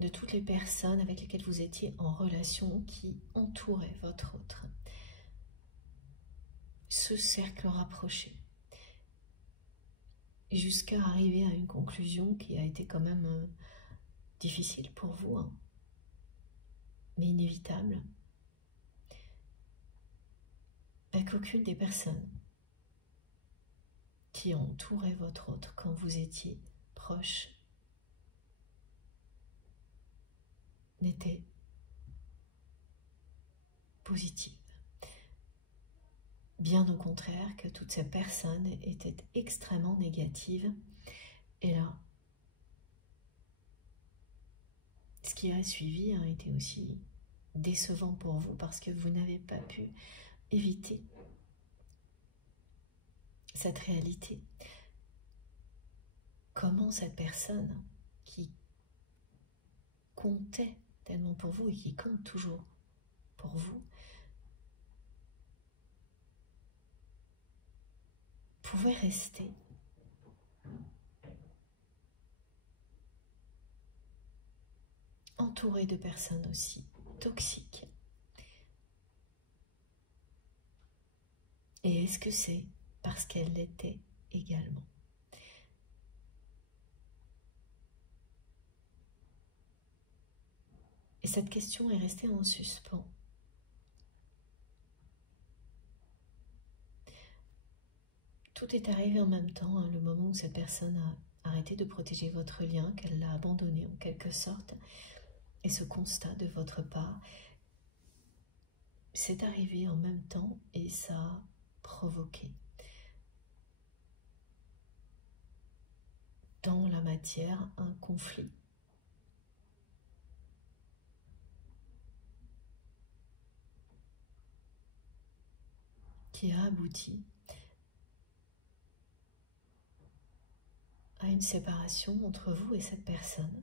de toutes les personnes avec lesquelles vous étiez en relation qui entouraient votre autre. Ce cercle rapproché. Jusqu'à arriver à une conclusion qui a été quand même difficile pour vous, hein, mais inévitable. Qu'aucune des personnes qui entouraient votre autre quand vous étiez proche n'était positive. Bien au contraire, que toutes ces personnes étaient extrêmement négatives. Et là, ce qui a suivi a été aussi décevant pour vous parce que vous n'avez pas pu éviter cette réalité. Comment cette personne qui comptait tellement pour vous et qui compte toujours pour vous pouvait rester entourée de personnes aussi toxiques. Et est-ce que c'est parce qu'elle l'était également? Et cette question est restée en suspens. Tout est arrivé en même temps, hein, le moment où cette personne a arrêté de protéger votre lien, qu'elle l'a abandonné en quelque sorte, et ce constat de votre part, c'est arrivé en même temps et ça a provoqué dans la matière un conflit qui a abouti à une séparation entre vous et cette personne.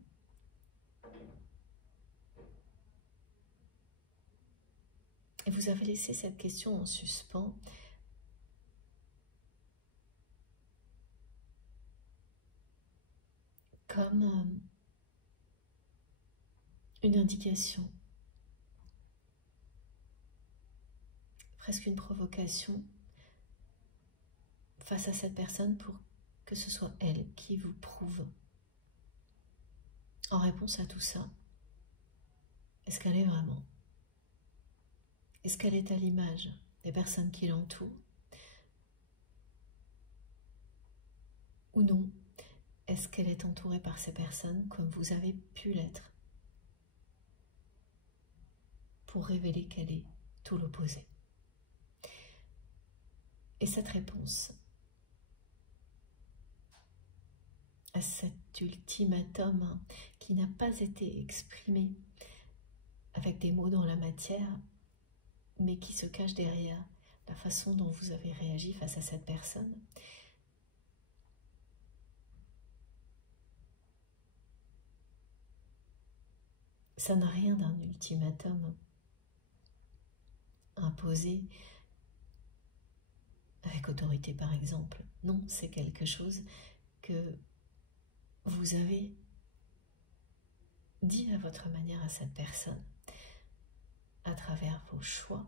Et vous avez laissé cette question en suspens comme une indication, presque une provocation face à cette personne pour que ce soit elle qui vous prouve. En réponse à tout ça, est-ce qu'elle est vraiment? Est-ce qu'elle est à l'image des personnes qui l'entourent? Ou non? Est-ce qu'elle est entourée par ces personnes comme vous avez pu l'être pour révéler qu'elle est tout l'opposé? Et cette réponse à cet ultimatum qui n'a pas été exprimé avec des mots dans la matière, mais qui se cache derrière la façon dont vous avez réagi face à cette personne, ça n'a rien d'un ultimatum imposé avec autorité par exemple. Non, c'est quelque chose que vous avez dit à votre manière à cette personne, à travers vos choix,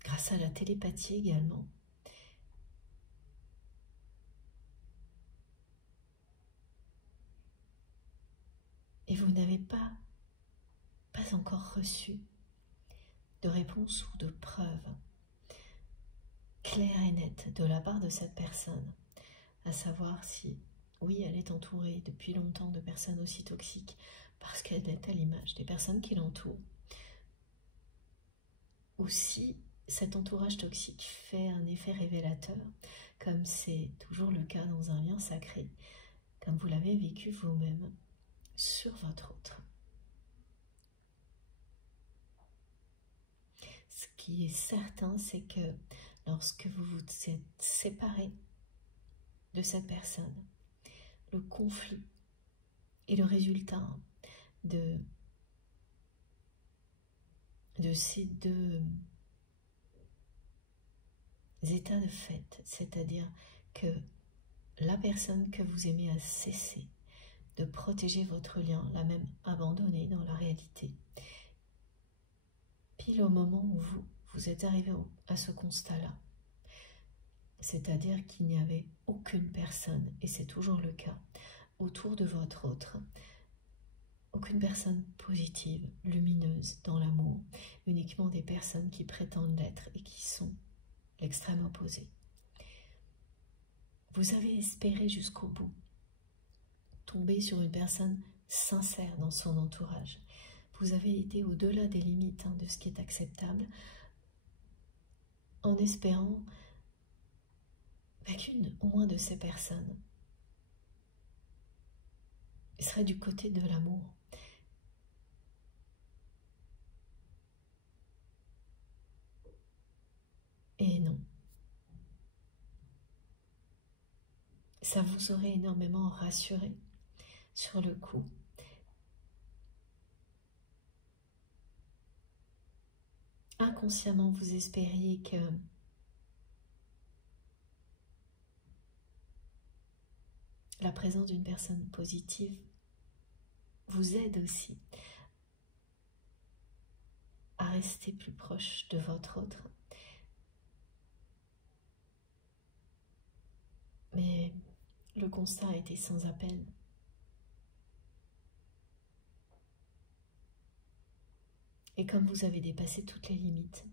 grâce à la télépathie également. Et vous n'avez pas encore reçu de réponse ou de preuve claire et nette de la part de cette personne, à savoir si, oui, elle est entourée depuis longtemps de personnes aussi toxiques parce qu'elle est à l'image des personnes qui l'entourent, ou si cet entourage toxique fait un effet révélateur, comme c'est toujours le cas dans un lien sacré, comme vous l'avez vécu vous-même sur votre autre. Ce qui est certain, c'est que lorsque vous vous êtes séparé de cette personne, le conflit est le résultat de ces deux états de fait, c'est-à-dire que la personne que vous aimez a cessé de protéger votre lien, l'a même abandonné dans la réalité. Pile au moment où vous êtes arrivé à ce constat-là, c'est-à-dire qu'il n'y avait aucune personne, et c'est toujours le cas, autour de votre autre, aucune personne positive, lumineuse dans l'amour, uniquement des personnes qui prétendent l'être et qui sont l'extrême opposé. Vous avez espéré jusqu'au bout tomber sur une personne sincère dans son entourage. Vous avez été au-delà des limites de ce qui est acceptable, en espérant qu'une au moins de ces personnes serait du côté de l'amour. Et non. Ça vous aurait énormément rassuré sur le coup. Inconsciemment, vous espériez que la présence d'une personne positive vous aide aussi à rester plus proche de votre autre. Mais le constat a été sans appel. Et comme vous avez dépassé toutes les limites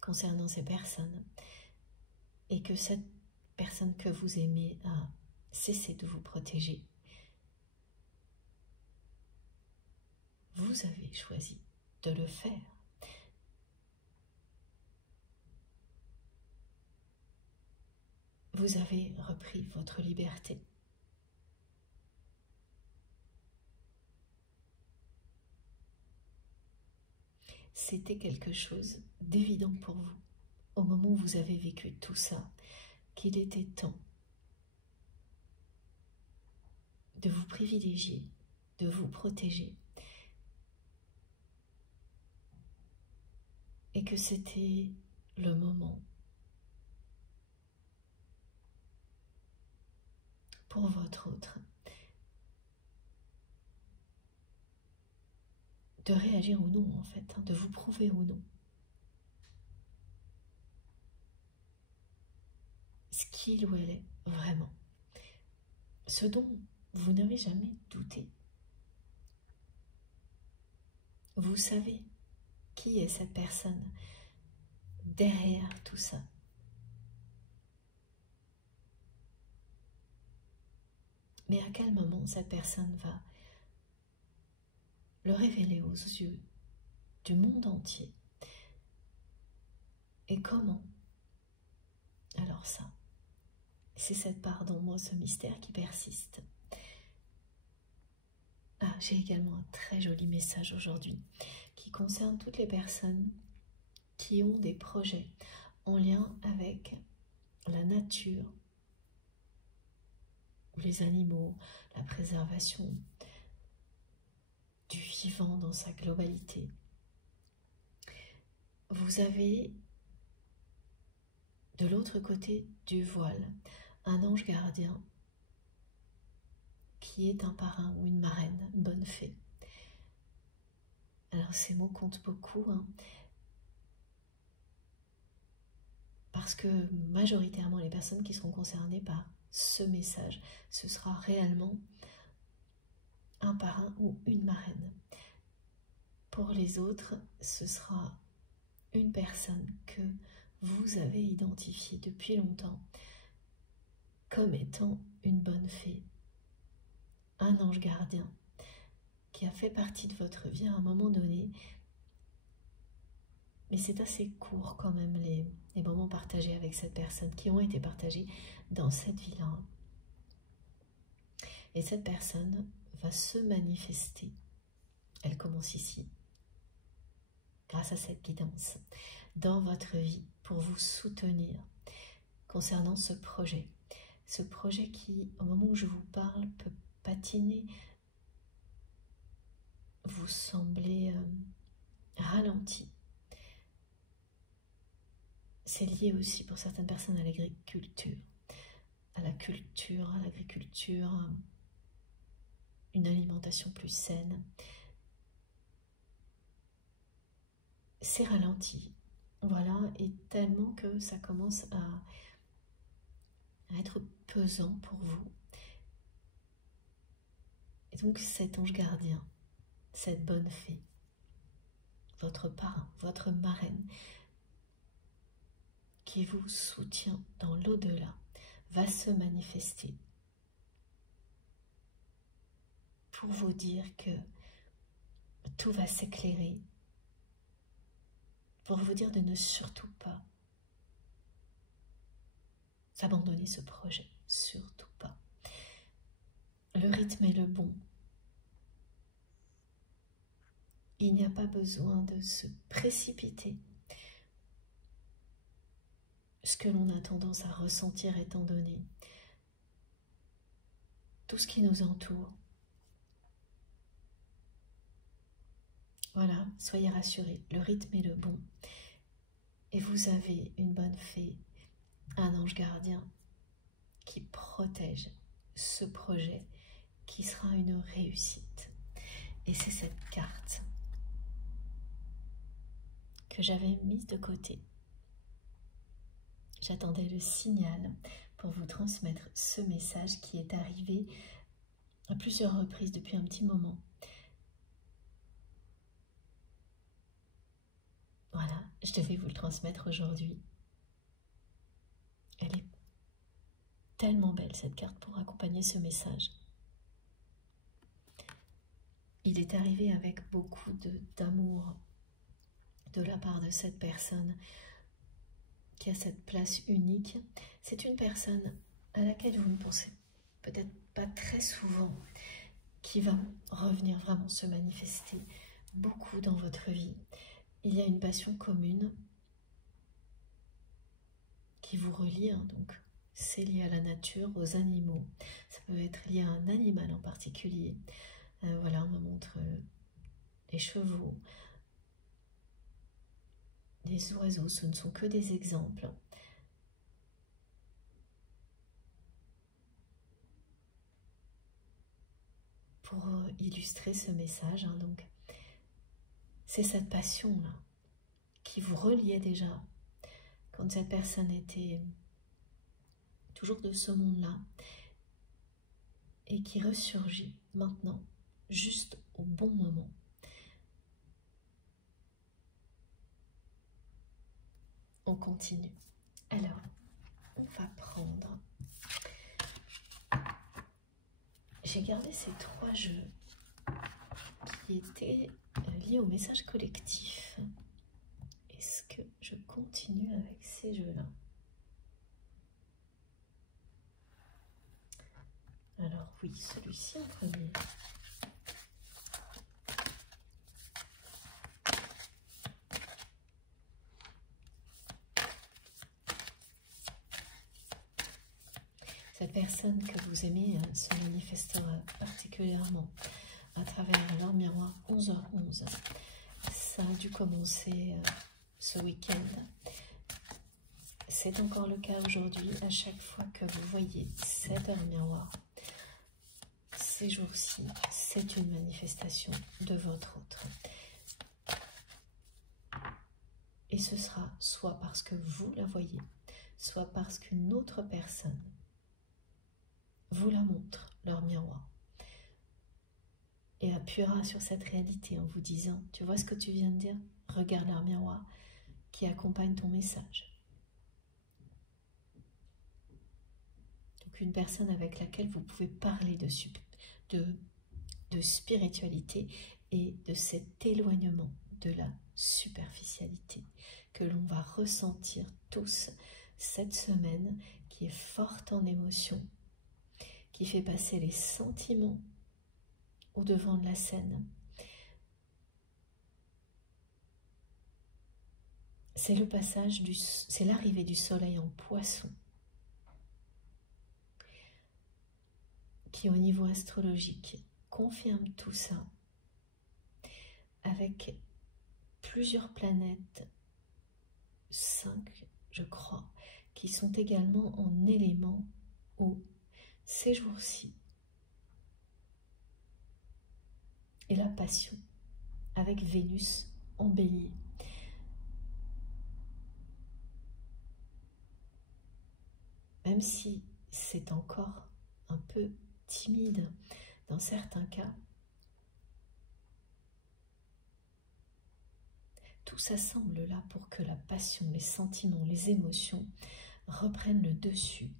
concernant ces personnes, et que cette personne que vous aimez a cessé de vous protéger, vous avez choisi de le faire. Vous avez repris votre liberté. C'était quelque chose d'évident pour vous, au moment où vous avez vécu tout ça, qu'il était temps de vous privilégier, de vous protéger, et que c'était le moment pour votre autre de réagir ou non, en fait, de vous prouver ou non ce qu'il ou elle est vraiment, ce dont vous n'avez jamais douté. Vous savez qui est cette personne derrière tout ça. Mais à quel moment cette personne va le révéler aux yeux du monde entier? Et comment? Alors ça, c'est cette part dans moi, ce mystère qui persiste. Ah, j'ai également un très joli message aujourd'hui qui concerne toutes les personnes qui ont des projets en lien avec la nature, les animaux, la préservation du vivant dans sa globalité. Vous avez de l'autre côté du voile un ange gardien qui est un parrain ou une marraine, une bonne fée. Alors ces mots comptent beaucoup, hein, parce que majoritairement les personnes qui seront concernées par ce message, ce sera réellement un parrain ou une marraine. Pour les autres, ce sera une personne que vous avez identifiée depuis longtemps comme étant une bonne fée, un ange gardien qui a fait partie de votre vie à un moment donné, mais c'est assez court quand même les moments partagés avec cette personne, qui ont été partagés dans cette vie-là. Et cette personne va se manifester, elle commence ici, grâce à cette guidance, dans votre vie pour vous soutenir concernant ce projet qui, au moment où je vous parle, peut patiner, vous sembler ralenti. C'est lié aussi pour certaines personnes à l'agriculture, à la culture, à l'agriculture, une alimentation plus saine. C'est ralenti, voilà, et tellement que ça commence à être pesant pour vous. Et donc cet ange gardien, cette bonne fée, votre parrain, votre marraine, qui vous soutient dans l'au-delà, va se manifester pour vous dire que tout va s'éclairer, pour vous dire de ne surtout pas abandonner ce projet, surtout pas. Le rythme est le bon. Il n'y a pas besoin de se précipiter. Ce que l'on a tendance à ressentir étant donné tout ce qui nous entoure. Voilà, soyez rassurés, le rythme est le bon. Et vous avez une bonne fée, un ange gardien qui protège ce projet qui sera une réussite. Et c'est cette carte que j'avais mise de côté. J'attendais le signal pour vous transmettre ce message qui est arrivé à plusieurs reprises depuis un petit moment. Voilà, je devais vous le transmettre aujourd'hui. Elle est tellement belle cette carte pour accompagner ce message. Il est arrivé avec beaucoup d'amour de la part de cette personne qui a cette place unique. C'est une personne à laquelle vous ne pensez peut-être pas très souvent, qui va revenir vraiment se manifester beaucoup dans votre vie. Il y a une passion commune qui vous relie, hein, donc c'est lié à la nature, aux animaux. Ça peut être lié à un animal en particulier. Voilà, on me montre les chevaux, les oiseaux, ce ne sont que des exemples. Pour illustrer ce message, hein, donc c'est cette passion-là qui vous reliait déjà quand cette personne était toujours de ce monde-là et qui ressurgit maintenant, juste au bon moment. On continue. Alors, on va prendre... J'ai gardé ces 3 jeux qui étaient liés au message collectif. Est-ce que je continue avec ces jeux-là? Alors oui, celui-ci en premier. Cette personne que vous aimez se manifestera particulièrement à travers leur miroir 11h11. Ça a dû commencer ce week-end. C'est encore le cas aujourd'hui. À chaque fois que vous voyez cette heure miroir, ces jours-ci, c'est une manifestation de votre autre. Et ce sera soit parce que vous la voyez, soit parce qu'une autre personne vous la montre, leur miroir, et appuiera sur cette réalité en vous disant, tu vois ce que tu viens de dire? Regarde leur miroir qui accompagne ton message. Donc une personne avec laquelle vous pouvez parler de spiritualité et de cet éloignement de la superficialité que l'on va ressentir tous cette semaine, qui est forte en émotions, qui fait passer les sentiments au devant de la scène. C'est le passage c'est l'arrivée du soleil en Poisson, qui au niveau astrologique confirme tout ça, avec plusieurs planètes, 5 je crois, qui sont également en élément eau ces jours-ci. Et la passion, avec Vénus en Bélier. Même si c'est encore un peu timide dans certains cas, tout ça semble là pour que la passion, les sentiments, les émotions reprennent le dessus.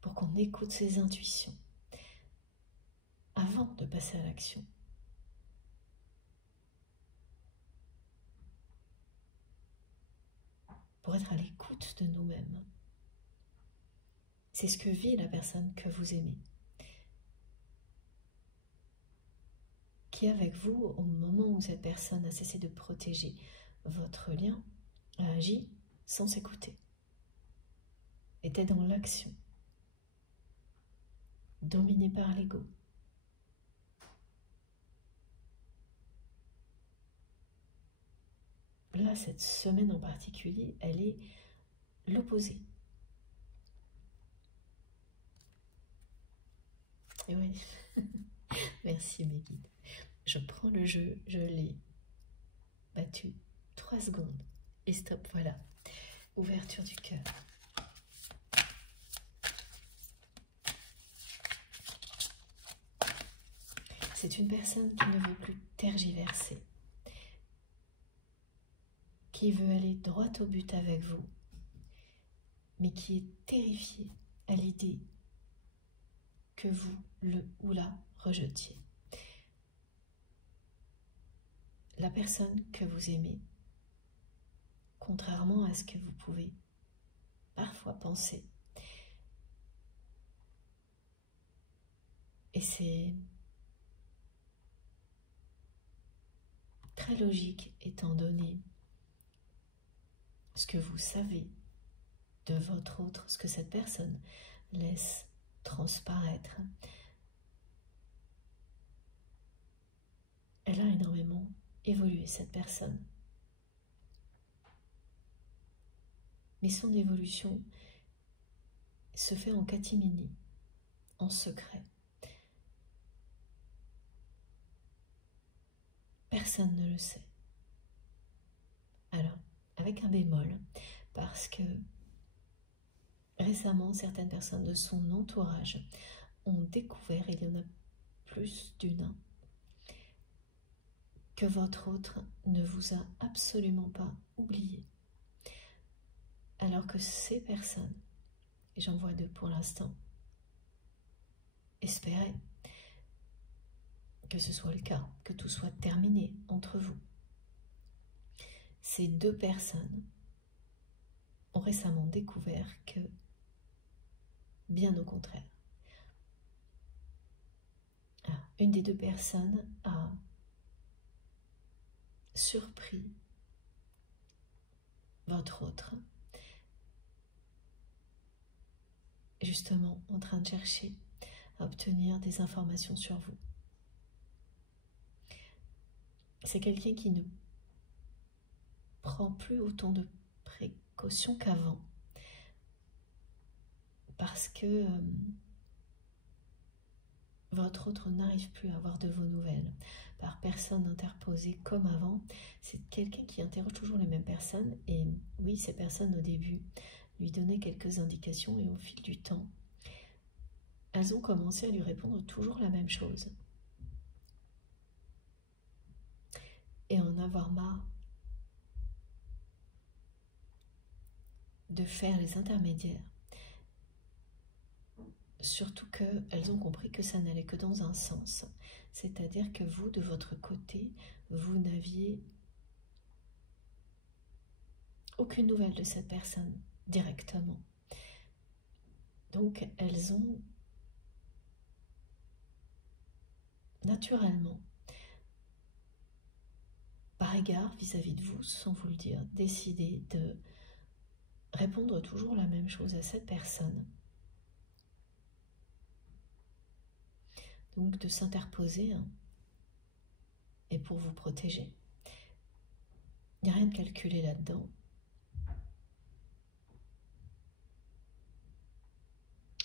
Pour qu'on écoute ses intuitions avant de passer à l'action. Pour être à l'écoute de nous-mêmes. C'est ce que vit la personne que vous aimez, qui avec vous, au moment où cette personne a cessé de protéger votre lien, a agi sans s'écouter, était dans l'action, dominé par l'ego. Là, cette semaine en particulier, elle est l'opposé. Et oui, merci mes guides. Je prends le jeu, je l'ai battu 3 secondes et stop, voilà. Ouverture du cœur. C'est une personne qui ne veut plus tergiverser, qui veut aller droit au but avec vous, mais qui est terrifiée à l'idée que vous le ou la rejetiez. La personne que vous aimez, contrairement à ce que vous pouvez parfois penser, et c'est très logique étant donné ce que vous savez de votre autre, ce que cette personne laisse transparaître. Elle a énormément évolué, cette personne. Mais son évolution se fait en catimini, en secret. Personne ne le sait. Alors, avec un bémol, parce que récemment, certaines personnes de son entourage ont découvert, il y en a plus d'une, que votre autre ne vous a absolument pas oublié. Alors que ces personnes, et j'en vois deux pour l'instant, espéraient que ce soit le cas, que tout soit terminé entre vous. Ces deux personnes ont récemment découvert que, bien au contraire, une des deux personnes a surpris votre autre, justement en train de chercher à obtenir des informations sur vous. C'est quelqu'un qui ne prend plus autant de précautions qu'avant, parce que votre autre n'arrive plus à avoir de vos nouvelles par personne interposée comme avant. C'est quelqu'un qui interroge toujours les mêmes personnes, et oui, ces personnes au début lui donnaient quelques indications, et au fil du temps, elles ont commencé à lui répondre toujours la même chose. Et en avoir marre de faire les intermédiaires, surtout qu'elles ont compris que ça n'allait que dans un sens, c'est-à-dire que vous, de votre côté, vous n'aviez aucune nouvelle de cette personne directement. Donc elles ont naturellement, par égard vis-à-vis de vous, sans vous le dire, décidé de répondre toujours la même chose à cette personne. Donc de s'interposer, et pour vous protéger. Il n'y a rien de calculé là-dedans.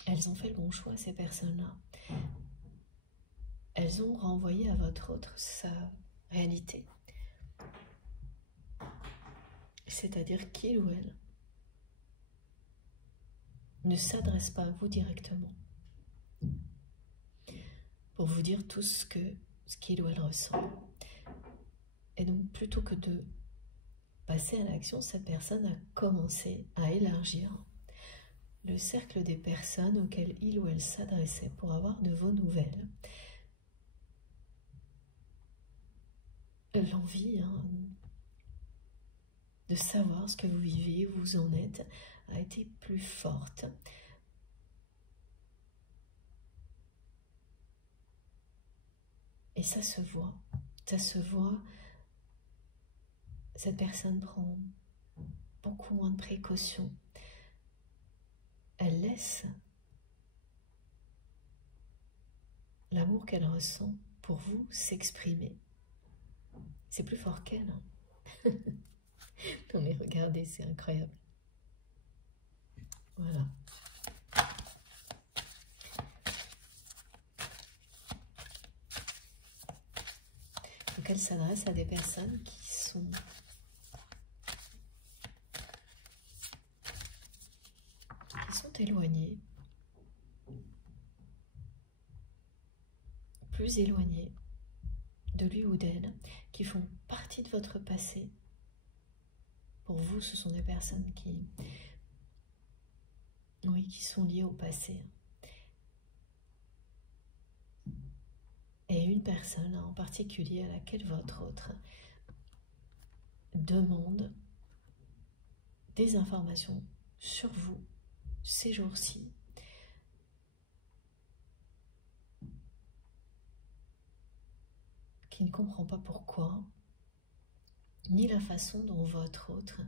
Elles ont fait le bon choix, ces personnes-là. Elles ont renvoyé à votre autre sa réalité. C'est-à-dire qu'il ou elle ne s'adresse pas à vous directement pour vous dire tout ce qu'il ou elle ressent. Et donc, plutôt que de passer à l'action, cette personne a commencé à élargir le cercle des personnes auxquelles il ou elle s'adressait pour avoir de vos nouvelles. L'envie de savoir ce que vous vivez, où vous en êtes, a été plus forte. Et ça se voit. Ça se voit. Cette personne prend beaucoup moins de précautions. Elle laisse l'amour qu'elle ressent pour vous s'exprimer. C'est plus fort qu'elle. Non mais regardez, c'est incroyable. Voilà. Donc elle s'adresse à des personnes qui sont éloignées, plus éloignées, de lui ou d'elle qui font partie de votre passé. Pour vous, ce sont des personnes qui sont liées au passé. Et une personne en particulier à laquelle votre autre demande des informations sur vous ces jours-ci. Qui ne comprend pas pourquoi, ni la façon dont votre autre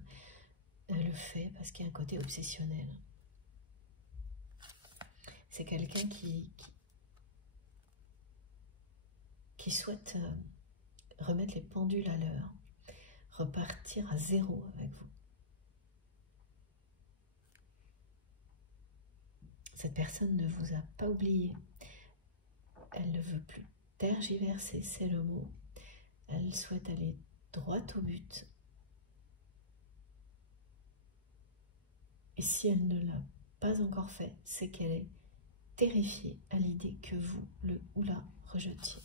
le fait, parce qu'il y a un côté obsessionnel. C'est quelqu'un qui souhaite remettre les pendules à l'heure, repartir à zéro avec vous. Cette personne ne vous a pas oublié. Elle ne veut plus tergiverser, c'est le mot. Elle souhaite aller droit au but. Et si elle ne l'a pas encore fait, c'est qu'elle est terrifiée à l'idée que vous le ou la rejetiez.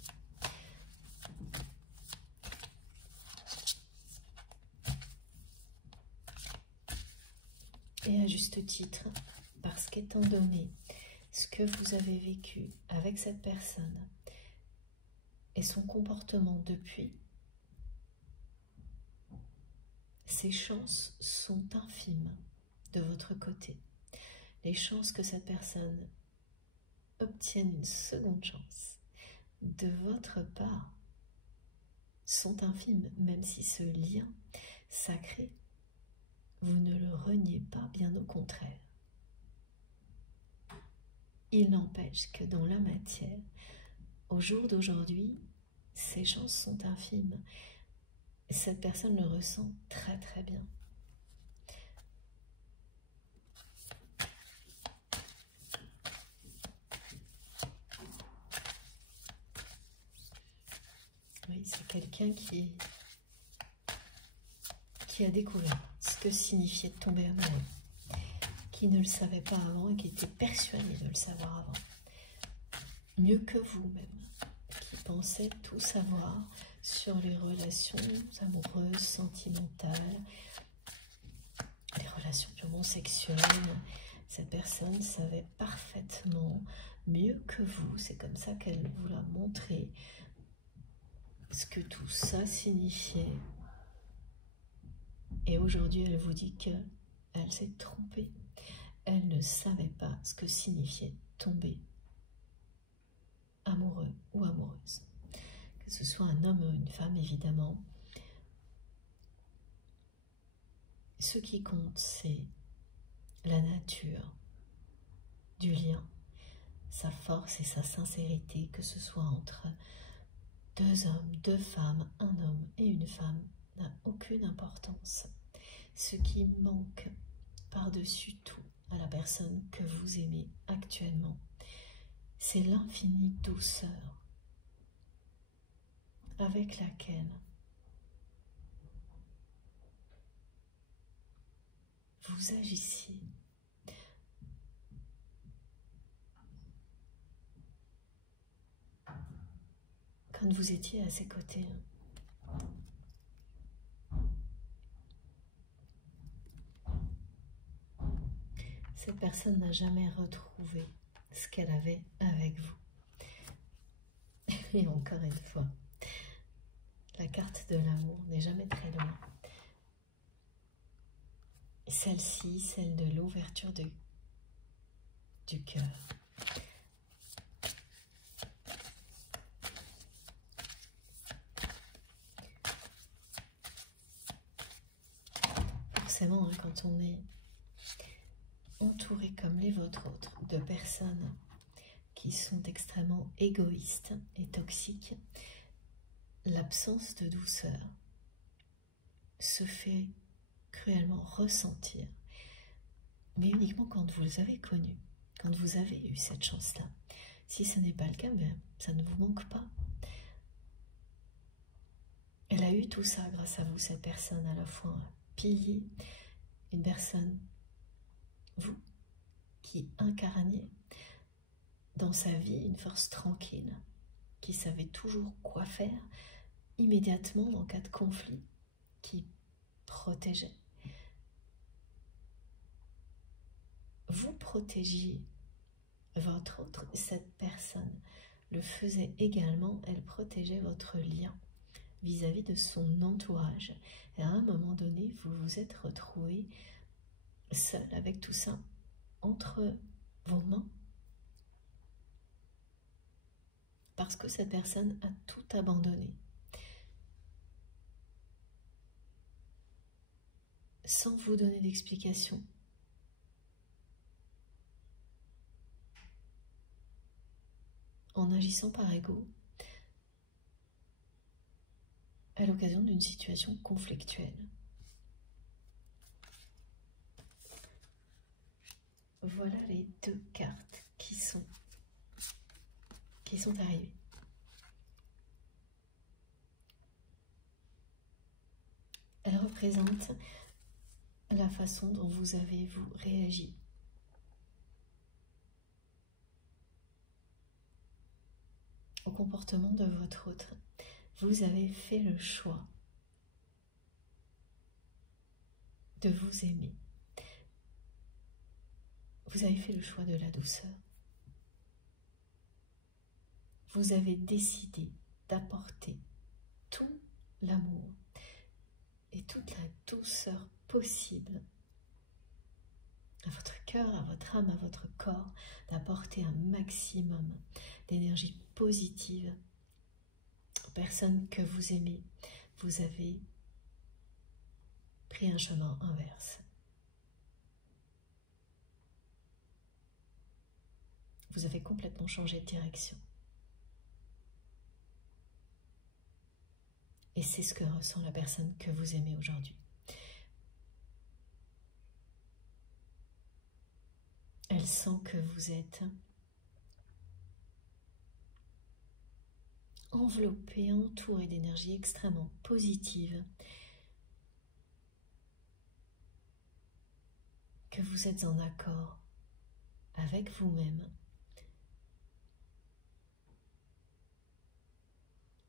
Et à juste titre, parce qu'étant donné ce que vous avez vécu avec cette personne et son comportement depuis, ces chances sont infimes de votre côté. Les chances que cette personne obtienne une seconde chance de votre part sont infimes, même si ce lien sacré, vous ne le reniez pas, bien au contraire. Il n'empêche que dans la matière, au jour d'aujourd'hui, ces chances sont infimes. Cette personne le ressent très très bien. Oui, c'est quelqu'un qui a découvert ce que signifiait de tomber amoureux, qui ne le savait pas avant et qui était persuadé de le savoir avant. Mieux que vous-même, qui pensait tout savoir sur les relations amoureuses, sentimentales, les relations purement sexuelles. Cette personne savait parfaitement, mieux que vous, c'est comme ça qu'elle vous l'a montré, ce que tout ça signifiait. Et aujourd'hui, elle vous dit qu'elle s'est trompée. Elle ne savait pas ce que signifiait tomber amoureux ou amoureuse. Que ce soit un homme ou une femme, évidemment. Ce qui compte, c'est la nature du lien, sa force et sa sincérité, que ce soit entre deux hommes, deux femmes, un homme et une femme, n'a aucune importance. Ce qui manque par-dessus tout à la personne que vous aimez actuellement, c'est l'infinie douceur avec laquelle vous agissiez. Quand vous étiez à ses côtés. Cette personne n'a jamais retrouvé ce qu'elle avait avec vous. Et encore une fois, la carte de l'amour n'est jamais très loin. Celle-ci, celle de l'ouverture du cœur. Forcément, hein, quand on est entouré comme les vôtres autres de personnes qui sont extrêmement égoïstes et toxiques, l'absence de douceur se fait cruellement ressentir, mais uniquement quand vous les avez connus, quand vous avez eu cette chance-là. Si ce n'est pas le cas, ben, ça ne vous manque pas. Elle a eu tout ça grâce à vous, cette personne, à la fois un pilier, une personne, vous, qui incarniez dans sa vie une force tranquille, qui savait toujours quoi faire, immédiatement en cas de conflit, qui protégeait. Vous protégiez votre autre, cette personne le faisait également, elle protégeait votre lien vis-à-vis de son entourage. Et à un moment donné, vous vous êtes retrouvé seul avec tout ça entre vos mains. Parce que cette personne a tout abandonné. Sans vous donner d'explication. En agissant par ego, à l'occasion d'une situation conflictuelle. Voilà les deux cartes qui sont arrivées. Elles représentent la façon dont vous avez réagi. Au comportement de votre autre. Vous avez fait le choix de vous aimer. Vous avez fait le choix de la douceur. Vous avez décidé d'apporter tout l'amour et toute la douceur possible à votre cœur, à votre âme, à votre corps, d'apporter un maximum d'énergie positive aux personnes que vous aimez. Vous avez pris un chemin inverse. Vous avez complètement changé de direction. Et c'est ce que ressent la personne que vous aimez aujourd'hui. Elle sent que vous êtes enveloppé, entouré d'énergie extrêmement positive, que vous êtes en accord avec vous-même.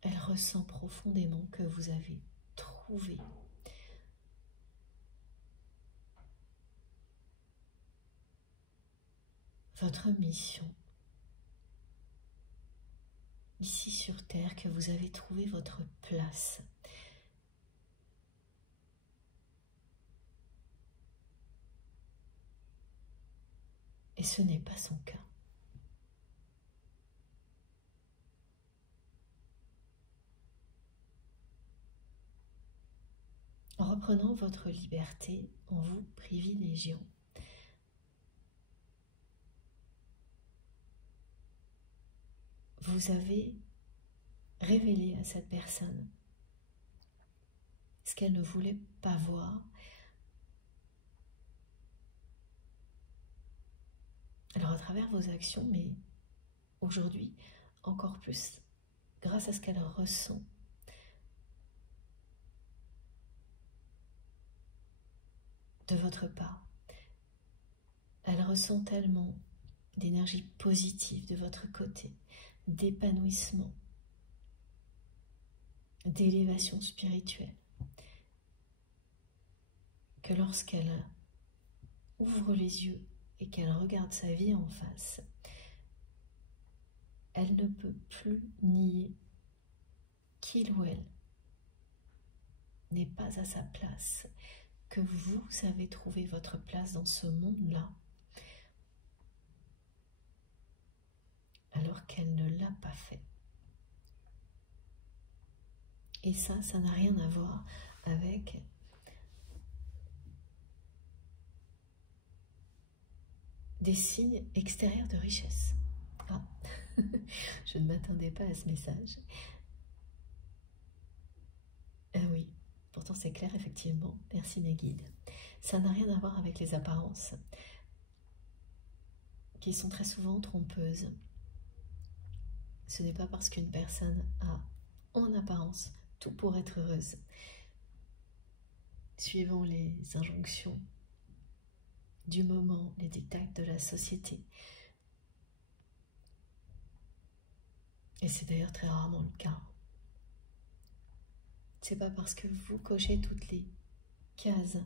Elle ressent profondément que vous avez trouvé votre mission ici sur Terre, que vous avez trouvé votre place. Et ce n'est pas son cas. En reprenant votre liberté, en vous privilégiant, vous avez révélé à cette personne ce qu'elle ne voulait pas voir. Alors à travers vos actions, mais aujourd'hui encore plus, grâce à ce qu'elle ressent, de votre part, elle ressent tellement d'énergie positive de votre côté, d'épanouissement, d'élévation spirituelle, que lorsqu'elle ouvre les yeux et qu'elle regarde sa vie en face, elle ne peut plus nier qu'il ou elle n'est pas à sa place, que vous avez trouvé votre place dans ce monde-là, alors qu'elle ne l'a pas fait. Et ça n'a rien à voir avec des signes extérieurs de richesse. Ah, je ne m'attendais pas à ce message. Ah oui, pourtant c'est clair, effectivement. Merci mes guides. Ça n'a rien à voir avec les apparences, qui sont très souvent trompeuses. Ce n'est pas parce qu'une personne a, en apparence, tout pour être heureuse, suivant les injonctions du moment, les dictats de la société. Et c'est d'ailleurs très rarement le cas. C'est pas parce que vous cochez toutes les cases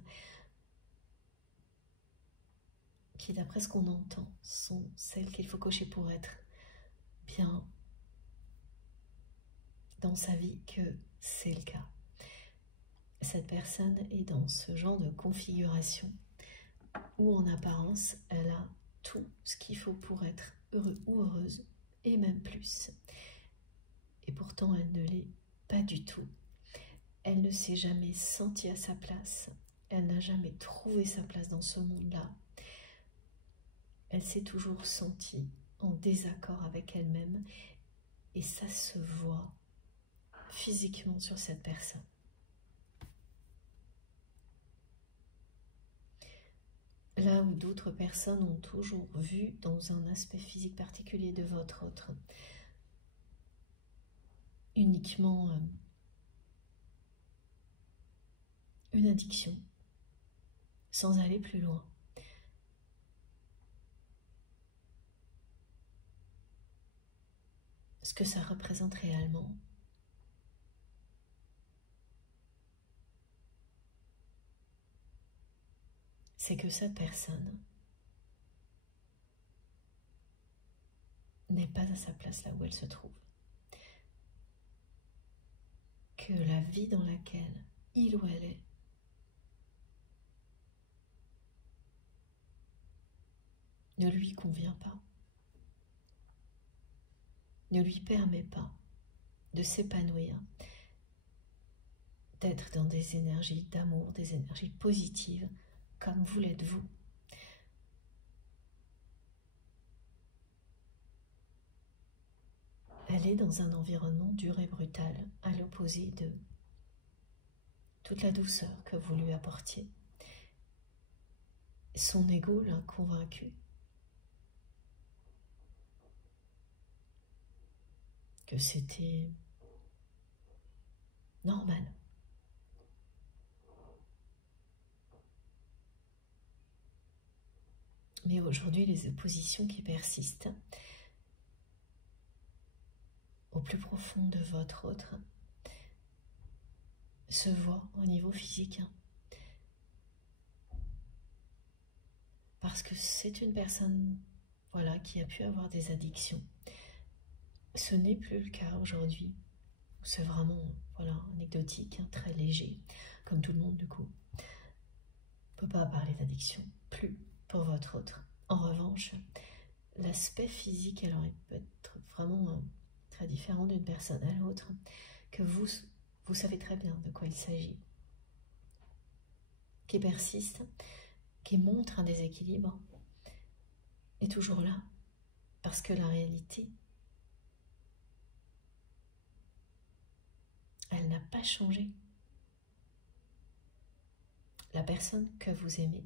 qui, d'après ce qu'on entend, sont celles qu'il faut cocher pour être bien dans sa vie que c'est le cas. Cette personne est dans ce genre de configuration où en apparence, elle a tout ce qu'il faut pour être heureux ou heureuse, et même plus. Et pourtant, elle ne l'est pas du tout. Elle ne s'est jamais sentie à sa place. Elle n'a jamais trouvé sa place dans ce monde-là. Elle s'est toujours sentie en désaccord avec elle-même et ça se voit physiquement sur cette personne. Là où d'autres personnes ont toujours vu dans un aspect physique particulier de votre autre uniquement une addiction, sans aller plus loin. Ce que ça représente réellement, c'est que cette personne n'est pas à sa place là où elle se trouve. Que la vie dans laquelle il ou elle est ne lui convient pas, ne lui permet pas de s'épanouir, d'être dans des énergies d'amour, des énergies positives, comme vous l'êtes vous. Elle est dans un environnement dur et brutal, à l'opposé de toute la douceur que vous lui apportiez. Son ego l'a convaincu que c'était normal. Mais aujourd'hui, les oppositions qui persistent au plus profond de votre autre se voient au niveau physique. Parce que c'est une personne, voilà, qui a pu avoir des addictions. Ce n'est plus le cas aujourd'hui. C'est vraiment, voilà, anecdotique, très léger, comme tout le monde du coup. On ne peut pas parler d'addiction, plus pour votre autre. En revanche, l'aspect physique, alors il peut être vraiment très différent d'une personne à l'autre, que vous savez très bien de quoi il s'agit, qui persiste, qui montre un déséquilibre, est toujours là, parce que la réalité, elle n'a pas changé. La personne que vous aimez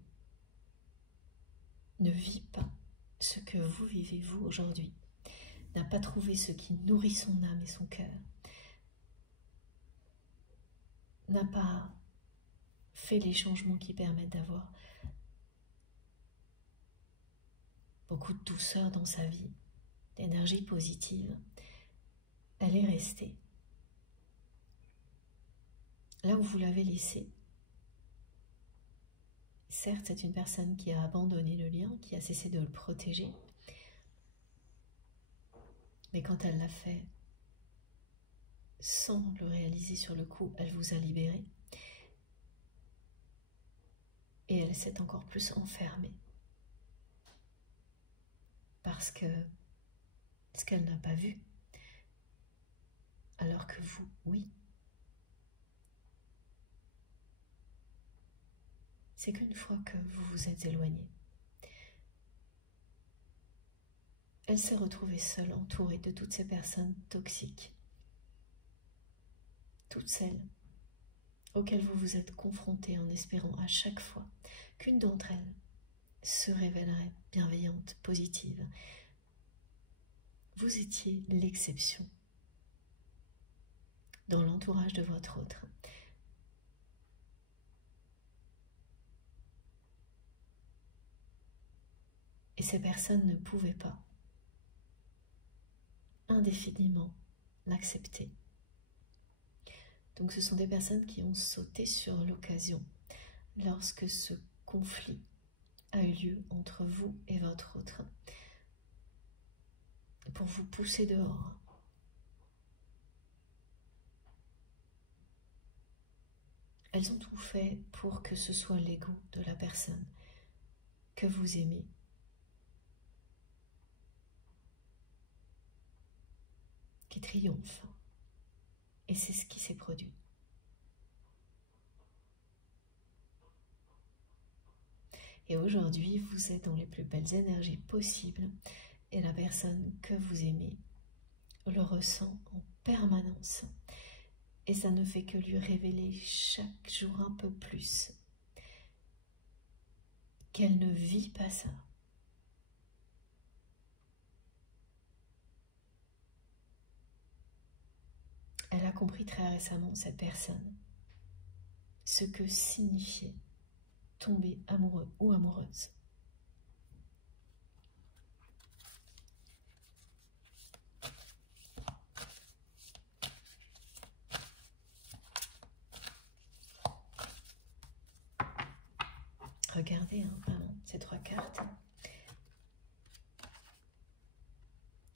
ne vit pas ce que vous vivez vous aujourd'hui, n'a pas trouvé ce qui nourrit son âme et son cœur, n'a pas fait les changements qui permettent d'avoir beaucoup de douceur dans sa vie, d'énergie positive. Elle est restée là où vous l'avez laissée. Certes, c'est une personne qui a abandonné le lien, qui a cessé de le protéger, mais quand elle l'a fait sans le réaliser sur le coup, elle vous a libéré et elle s'est encore plus enfermée parce que ce qu'elle n'a pas vu, alors que vous, oui, c'est qu'une fois que vous vous êtes éloigné, elle s'est retrouvée seule, entourée de toutes ces personnes toxiques, toutes celles auxquelles vous vous êtes confrontés en espérant à chaque fois qu'une d'entre elles se révélerait bienveillante, positive. Vous étiez l'exception dans l'entourage de votre autre. Et ces personnes ne pouvaient pas indéfiniment l'accepter. Donc ce sont des personnes qui ont sauté sur l'occasion lorsque ce conflit a eu lieu entre vous et votre autre pour vous pousser dehors. Elles ont tout fait pour que ce soit l'ego de la personne que vous aimez qui triomphe. Et c'est ce qui s'est produit. Et aujourd'hui, vous êtes dans les plus belles énergies possibles et la personne que vous aimez le ressent en permanence. Et ça ne fait que lui révéler chaque jour un peu plus qu'elle ne vit pas ça. Elle a compris très récemment, cette personne, ce que signifiait tomber amoureux ou amoureuse. Regardez vraiment ces 3 cartes.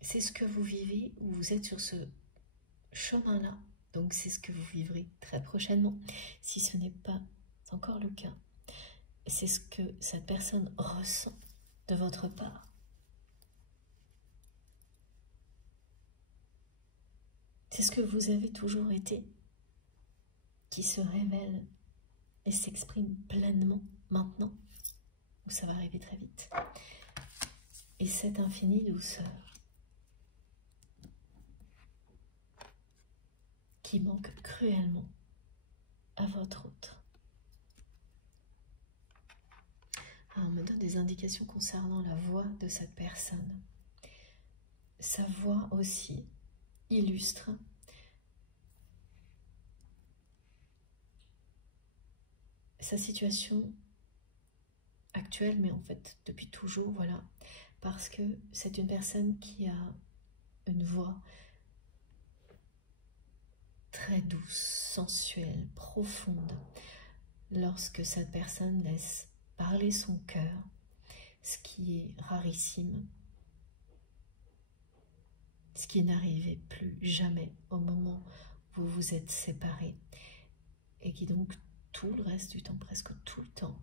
C'est ce que vous vivez ou vous êtes sur ce chemin-là. Donc c'est ce que vous vivrez très prochainement. Si ce n'est pas encore le cas, c'est ce que cette personne ressent de votre part. C'est ce que vous avez toujours été, qui se révèle et s'exprime pleinement maintenant, où ça va arriver très vite. Et cette infinie douceur qui manque cruellement à votre autre. Alors, on me donne des indications concernant la voix de cette personne. Sa voix aussi illustre sa situation actuelle, mais en fait depuis toujours, voilà, parce que c'est une personne qui a une voix très douce, sensuelle, profonde. Lorsque cette personne laisse parler son cœur, ce qui est rarissime, ce qui n'arrivait plus jamais au moment où vous vous êtes séparés, et qui donc tout le reste du temps, presque tout le temps,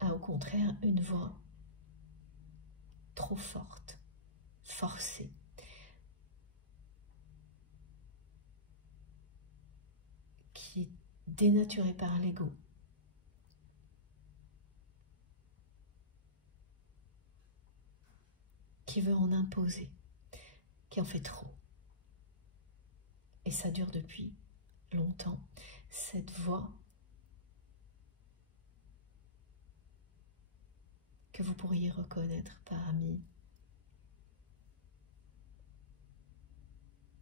a au contraire une voix trop forte, forcée, qui est dénaturée par l'ego, qui veut en imposer, qui en fait trop. Et ça dure depuis longtemps, cette voix que vous pourriez reconnaître parmi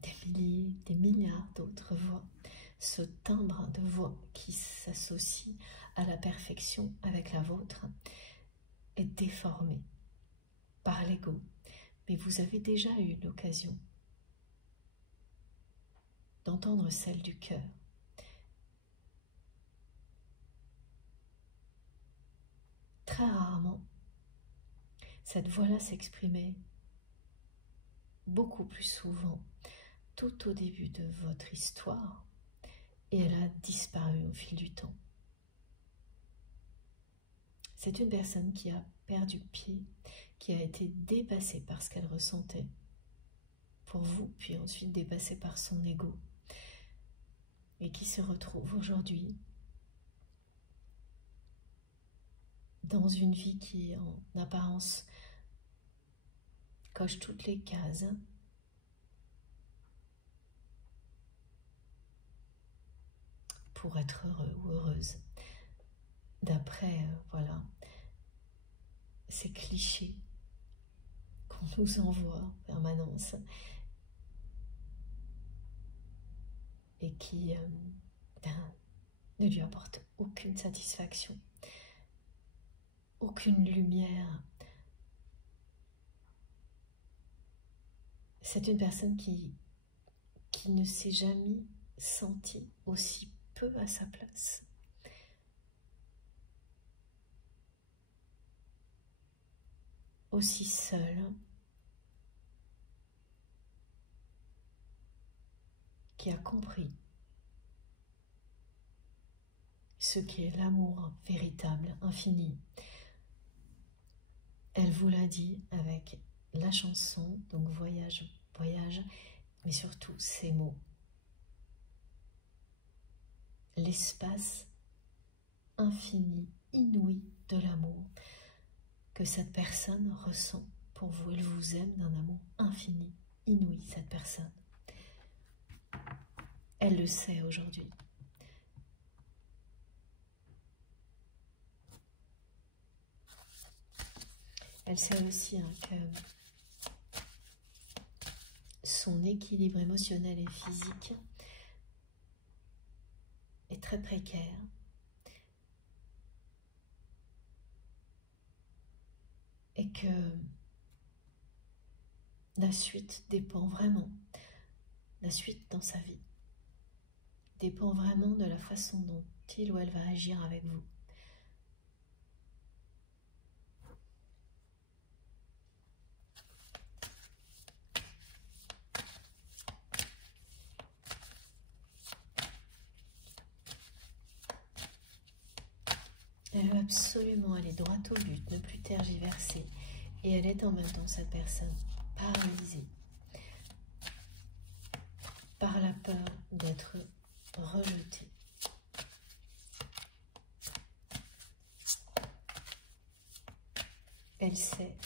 des milliers, des milliards d'autres voix, ce timbre de voix qui s'associe à la perfection avec la vôtre est déformé par l'ego, mais vous avez déjà eu l'occasion d'entendre celle du cœur. Très rarement, cette voix-là s'exprimait beaucoup plus souvent tout au début de votre histoire et elle a disparu au fil du temps. C'est une personne qui a perdu pied, qui a été dépassée par ce qu'elle ressentait pour vous, puis ensuite dépassée par son ego, et qui se retrouve aujourd'hui dans une vie qui, en apparence, coche toutes les cases, pour être heureux ou heureuse, d'après, voilà, ces clichés qu'on nous envoie en permanence et qui ne lui apportent aucune satisfaction, aucune lumière. C'est une personne qui ne s'est jamais senti aussi peu à sa place. Aussi seul, qui a compris ce qu'est l'amour véritable, infini. Elle vous l'a dit avec la chanson, donc voyage, voyage, mais surtout ces mots. L'espace infini, inouï de l'amour que cette personne ressent pour vous. Elle vous aime d'un amour infini, inouï, cette personne. Elle le sait aujourd'hui. Elle sait aussi que son équilibre émotionnel et physique est très précaire. Et que la suite dépend vraiment, la suite dans sa vie, dépend vraiment de la façon dont il ou elle va agir avec vous. Elle veut absolument aller droit au but, ne plus tergiverser. Et elle est en même temps, cette personne, paralysée par la peur d'être rejetée. Elle sait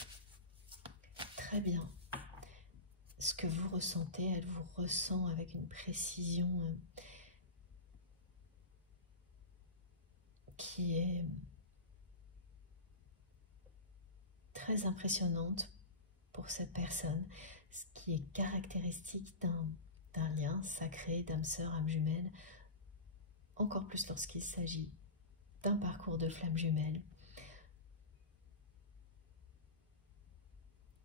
très bien ce que vous ressentez, elle vous ressent avec une précision qui est très impressionnante pour cette personne, ce qui est caractéristique d'un lien sacré, d'âme sœur, âme jumelle, encore plus lorsqu'il s'agit d'un parcours de flamme jumelle.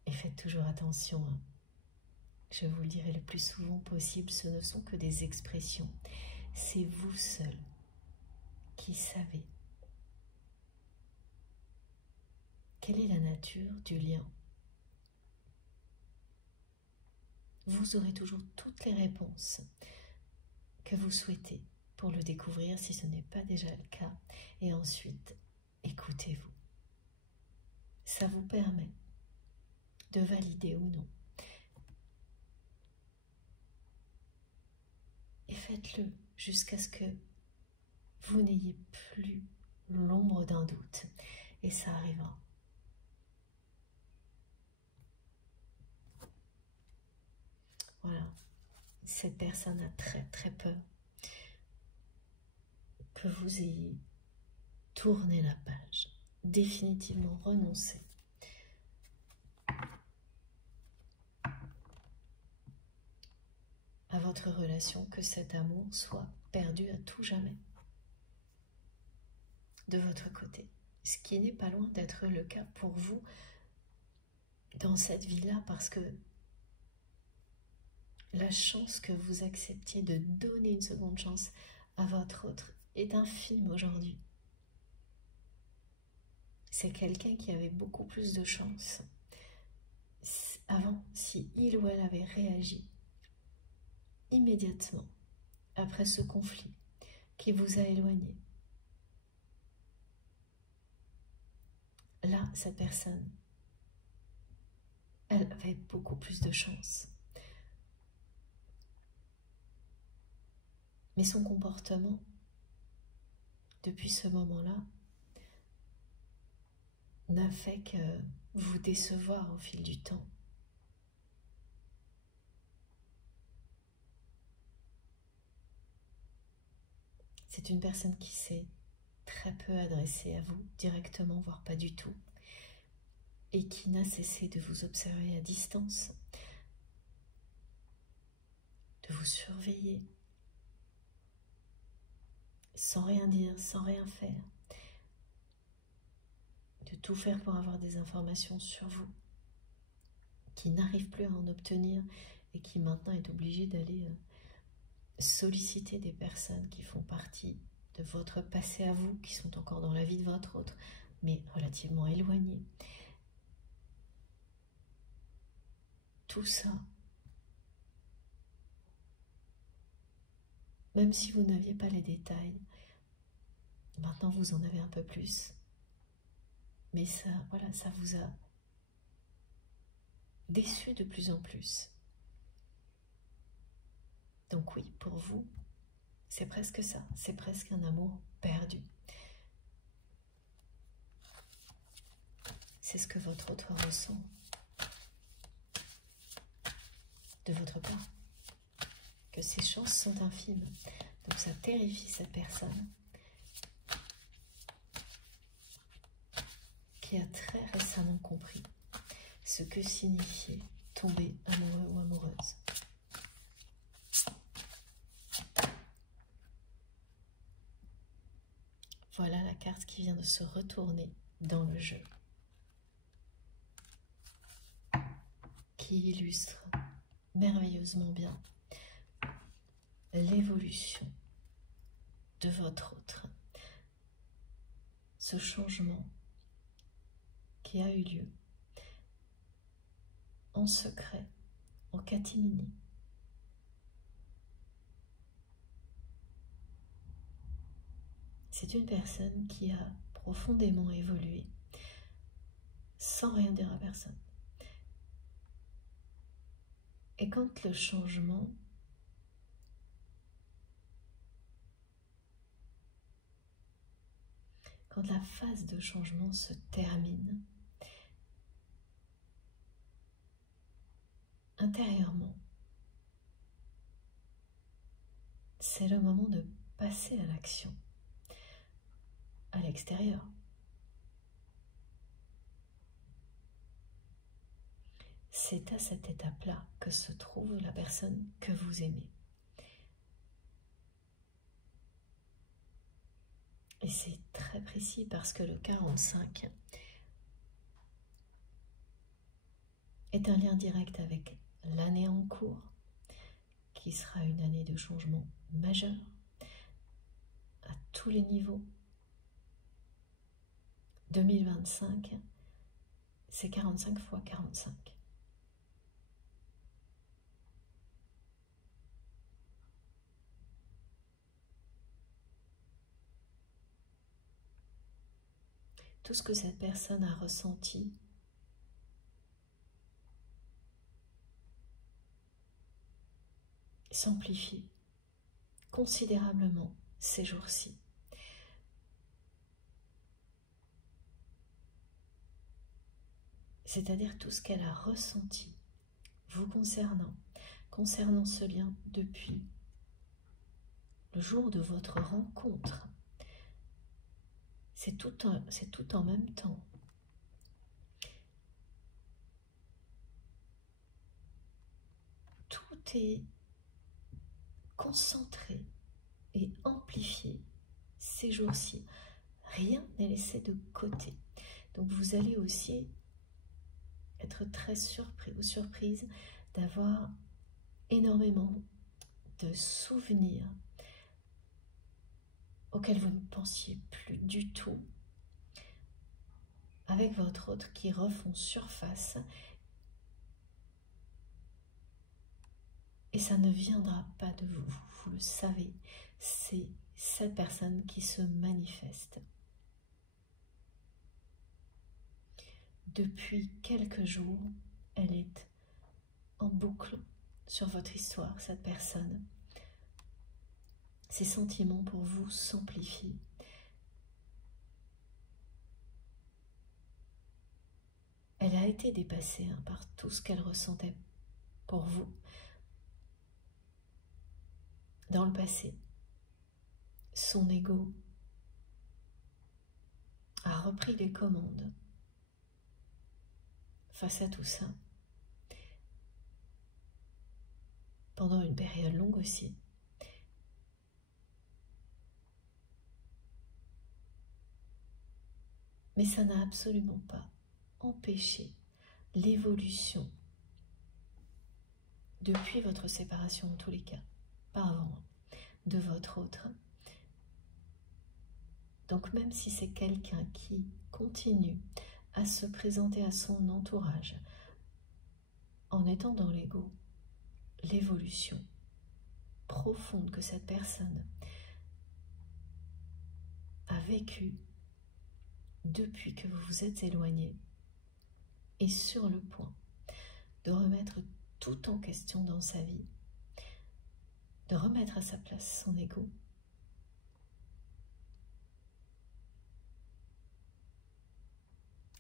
Et faites toujours attention, je vous le dirai le plus souvent possible, ce ne sont que des expressions. C'est vous seul qui savez quelle est la nature du lien. Vous aurez toujours toutes les réponses que vous souhaitez pour le découvrir si ce n'est pas déjà le cas. Et ensuite, écoutez-vous. Ça vous permet de valider ou non. Et faites-le jusqu'à ce que vous n'ayez plus l'ombre d'un doute. Et ça arrivera. Voilà. Cette personne a très très peur que vous ayez tourné la page, définitivement renoncé à votre relation, que cet amour soit perdu à tout jamais de votre côté. Ce qui n'est pas loin d'être le cas pour vous dans cette vie-là, parce que la chance que vous acceptiez de donner une seconde chance à votre autre est infime aujourd'hui. C'est quelqu'un qui avait beaucoup plus de chance avant, si il ou elle avait réagi immédiatement après ce conflit qui vous a éloigné. Là, cette personne, elle avait beaucoup plus de chance. Mais son comportement, depuis ce moment-là, n'a fait que vous décevoir au fil du temps. C'est une personne qui s'est très peu adressée à vous directement, voire pas du tout, et qui n'a cessé de vous observer à distance, de vous surveiller, sans rien dire, sans rien faire, de tout faire pour avoir des informations sur vous, qui n'arrive plus à en obtenir et qui maintenant est obligé d'aller solliciter des personnes qui font partie de votre passé à vous, qui sont encore dans la vie de votre autre, mais relativement éloignées. Tout ça, même si vous n'aviez pas les détails, maintenant vous en avez un peu plus. Mais ça, voilà, ça vous a déçu de plus en plus. Donc oui, pour vous, c'est presque ça, c'est presque un amour perdu. C'est ce que votre autre ressent de votre part, que ses chances sont infimes. Donc ça terrifie cette personne qui a très récemment compris ce que signifiait tomber amoureux ou amoureuse. Voilà la carte qui vient de se retourner dans le jeu, qui illustre merveilleusement bien l'évolution de votre autre, ce changement qui a eu lieu en secret, en catimini. C'est une personne qui a profondément évolué sans rien dire à personne. Et quand le changement quand la phase de changement se termine, intérieurement, c'est le moment de passer à l'action, à l'extérieur. C'est à cette étape-là que se trouve la personne que vous aimez. Et c'est très précis parce que le 45 est un lien direct avec l'année en cours, qui sera une année de changement majeur à tous les niveaux. 2025, c'est 45 fois 45. Tout ce que cette personne a ressenti s'amplifie considérablement ces jours-ci. C'est-à-dire tout ce qu'elle a ressenti vous concernant ce lien depuis le jour de votre rencontre. C'est tout en même temps. Tout est concentré et amplifié ces jours-ci. Rien n'est laissé de côté. Donc vous allez aussi être très surpris ou surprise d'avoir énormément de souvenirs auxquels vous ne pensiez plus du tout, avec votre autre qui refont surface, et ça ne viendra pas de vous, vous le savez, c'est cette personne qui se manifeste. Depuis quelques jours, elle est en boucle sur votre histoire, cette personne. Ses sentiments pour vous s'amplifient. Elle a été dépassée par tout ce qu'elle ressentait pour vous dans le passé. Son ego a repris les commandes face à tout ça, pendant une période longue aussi. Mais ça n'a absolument pas empêché l'évolution depuis votre séparation en tous les cas. parent, de votre autre. Donc même si c'est quelqu'un qui continue à se présenter à son entourage en étant dans l'ego, l'évolution profonde que cette personne a vécue depuis que vous vous êtes éloigné est sur le point de remettre tout en question dans sa vie, de remettre à sa place son ego,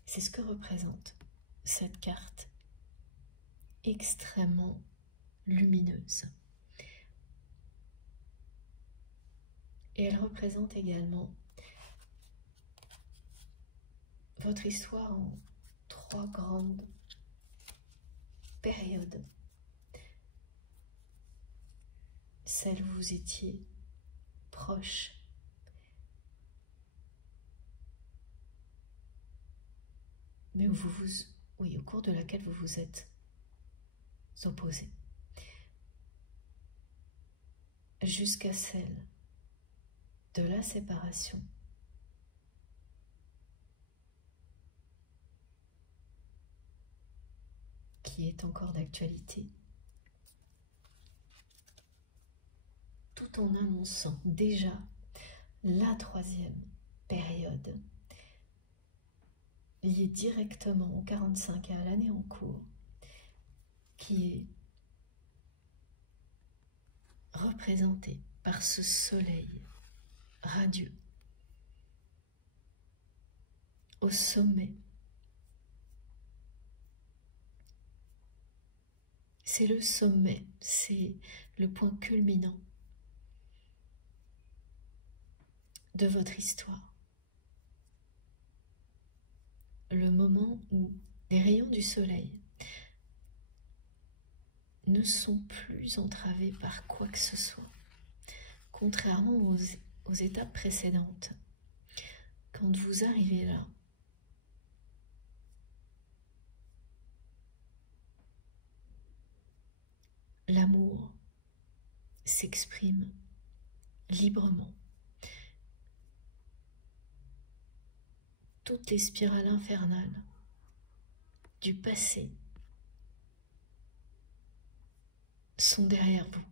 c'est ce que représente cette carte extrêmement lumineuse. Et elle représente également votre histoire en 3 grandes périodes. Celle où vous étiez proche, mais au cours de laquelle vous vous êtes opposés, jusqu'à celle de la séparation, qui est encore d'actualité, tout en annonçant déjà la 3e période liée directement au 45 et à l'année en cours, qui est représentée par ce soleil radieux au sommet. C'est le sommet, c'est le point culminant de votre histoire. Le moment où les rayons du soleil ne sont plus entravés par quoi que ce soit, contrairement aux étapes précédentes. Quand vous arrivez là, l'amour s'exprime librement. Toutes les spirales infernales du passé sont derrière vous.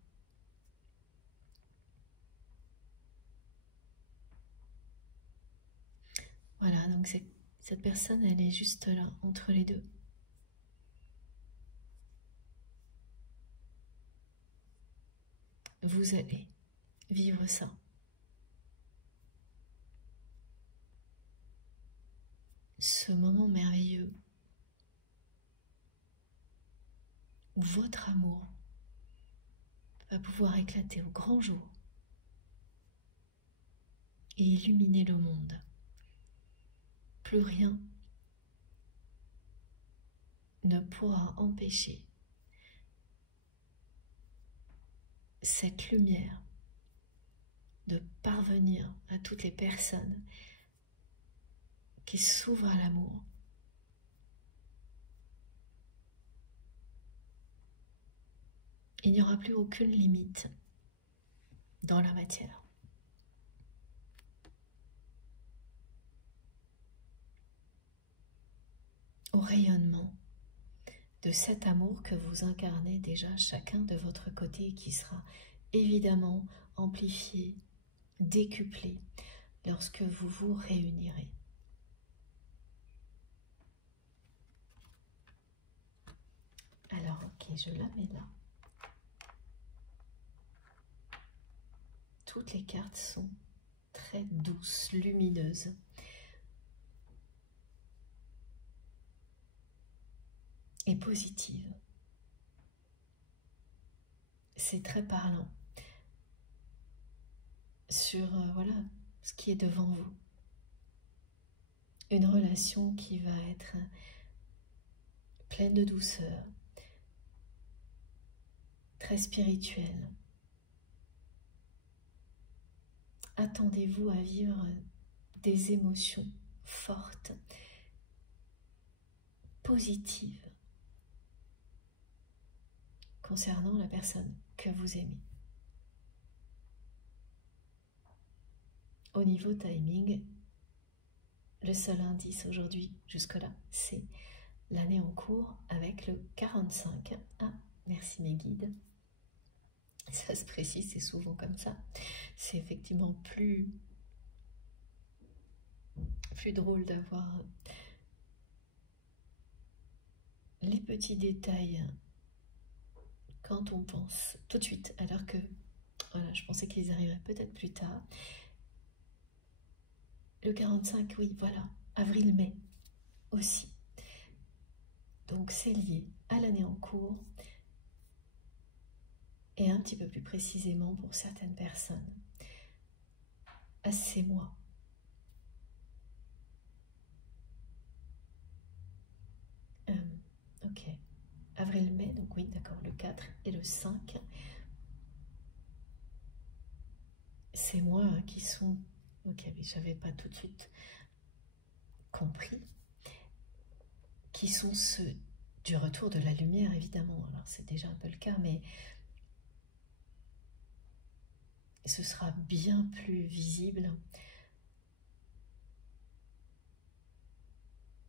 Voilà, donc cette personne, elle est juste là, entre les deux. Vous allez vivre ça. Ce moment merveilleux où votre amour va pouvoir éclater au grand jour et illuminer le monde. Plus rien ne pourra empêcher cette lumière de parvenir à toutes les personnes qui s'ouvrent à l'amour. Il n'y aura plus aucune limite dans la matière. Au rayonnement de cet amour que vous incarnez déjà chacun de votre côté et qui sera évidemment amplifié, décuplé lorsque vous vous réunirez. Alors, ok, je la mets là. Toutes les cartes sont très douces, lumineuses. Et positives. C'est très parlant sur voilà, ce qui est devant vous. Une relation qui va être pleine de douceur, très spirituelle. Attendez-vous à vivre des émotions fortes, positives, concernant la personne que vous aimez. Au niveau timing, le seul indice aujourd'hui, jusque-là, c'est l'année en cours avec le 45. Ah, merci mes guides. Ça se précise, c'est souvent comme ça. C'est effectivement plus drôle d'avoir les petits détails quand on pense tout de suite, alors que voilà, je pensais qu'ils arriveraient peut-être plus tard. Le 45, oui, voilà, avril-mai aussi. Donc c'est lié à l'année en cours et un petit peu plus précisément pour certaines personnes à ces mois. Ok, avril-mai, donc oui, d'accord, le 4 et le 5. Ces mois qui sont... Ok, mais j'avais pas tout de suite compris. Qui sont ceux du retour de la lumière, évidemment. Alors c'est déjà un peu le cas, mais ce sera bien plus visible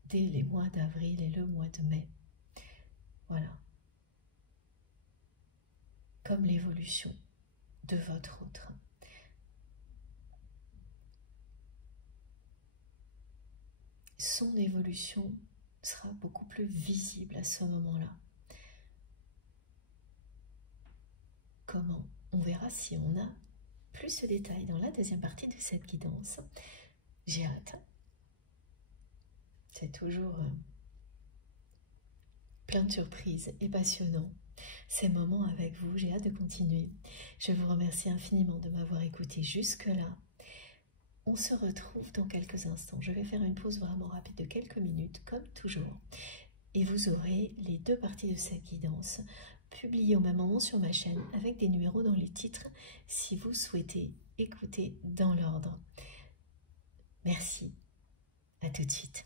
dès les mois d'avril et le mois de mai. Voilà. Comme l'évolution de votre autre. Son évolution sera beaucoup plus visible à ce moment-là. Comment? On verra si on a plus de détails dans la deuxième partie de cette guidance. J'ai hâte. C'est toujours plein de surprises et passionnant. Ces moments avec vous, j'ai hâte de continuer. Je vous remercie infiniment de m'avoir écouté jusque-là. On se retrouve dans quelques instants. Je vais faire une pause vraiment rapide de quelques minutes, comme toujours. Et vous aurez les deux parties de cette guidance publiées au même moment sur ma chaîne avec des numéros dans les titres si vous souhaitez écouter dans l'ordre. Merci. À tout de suite.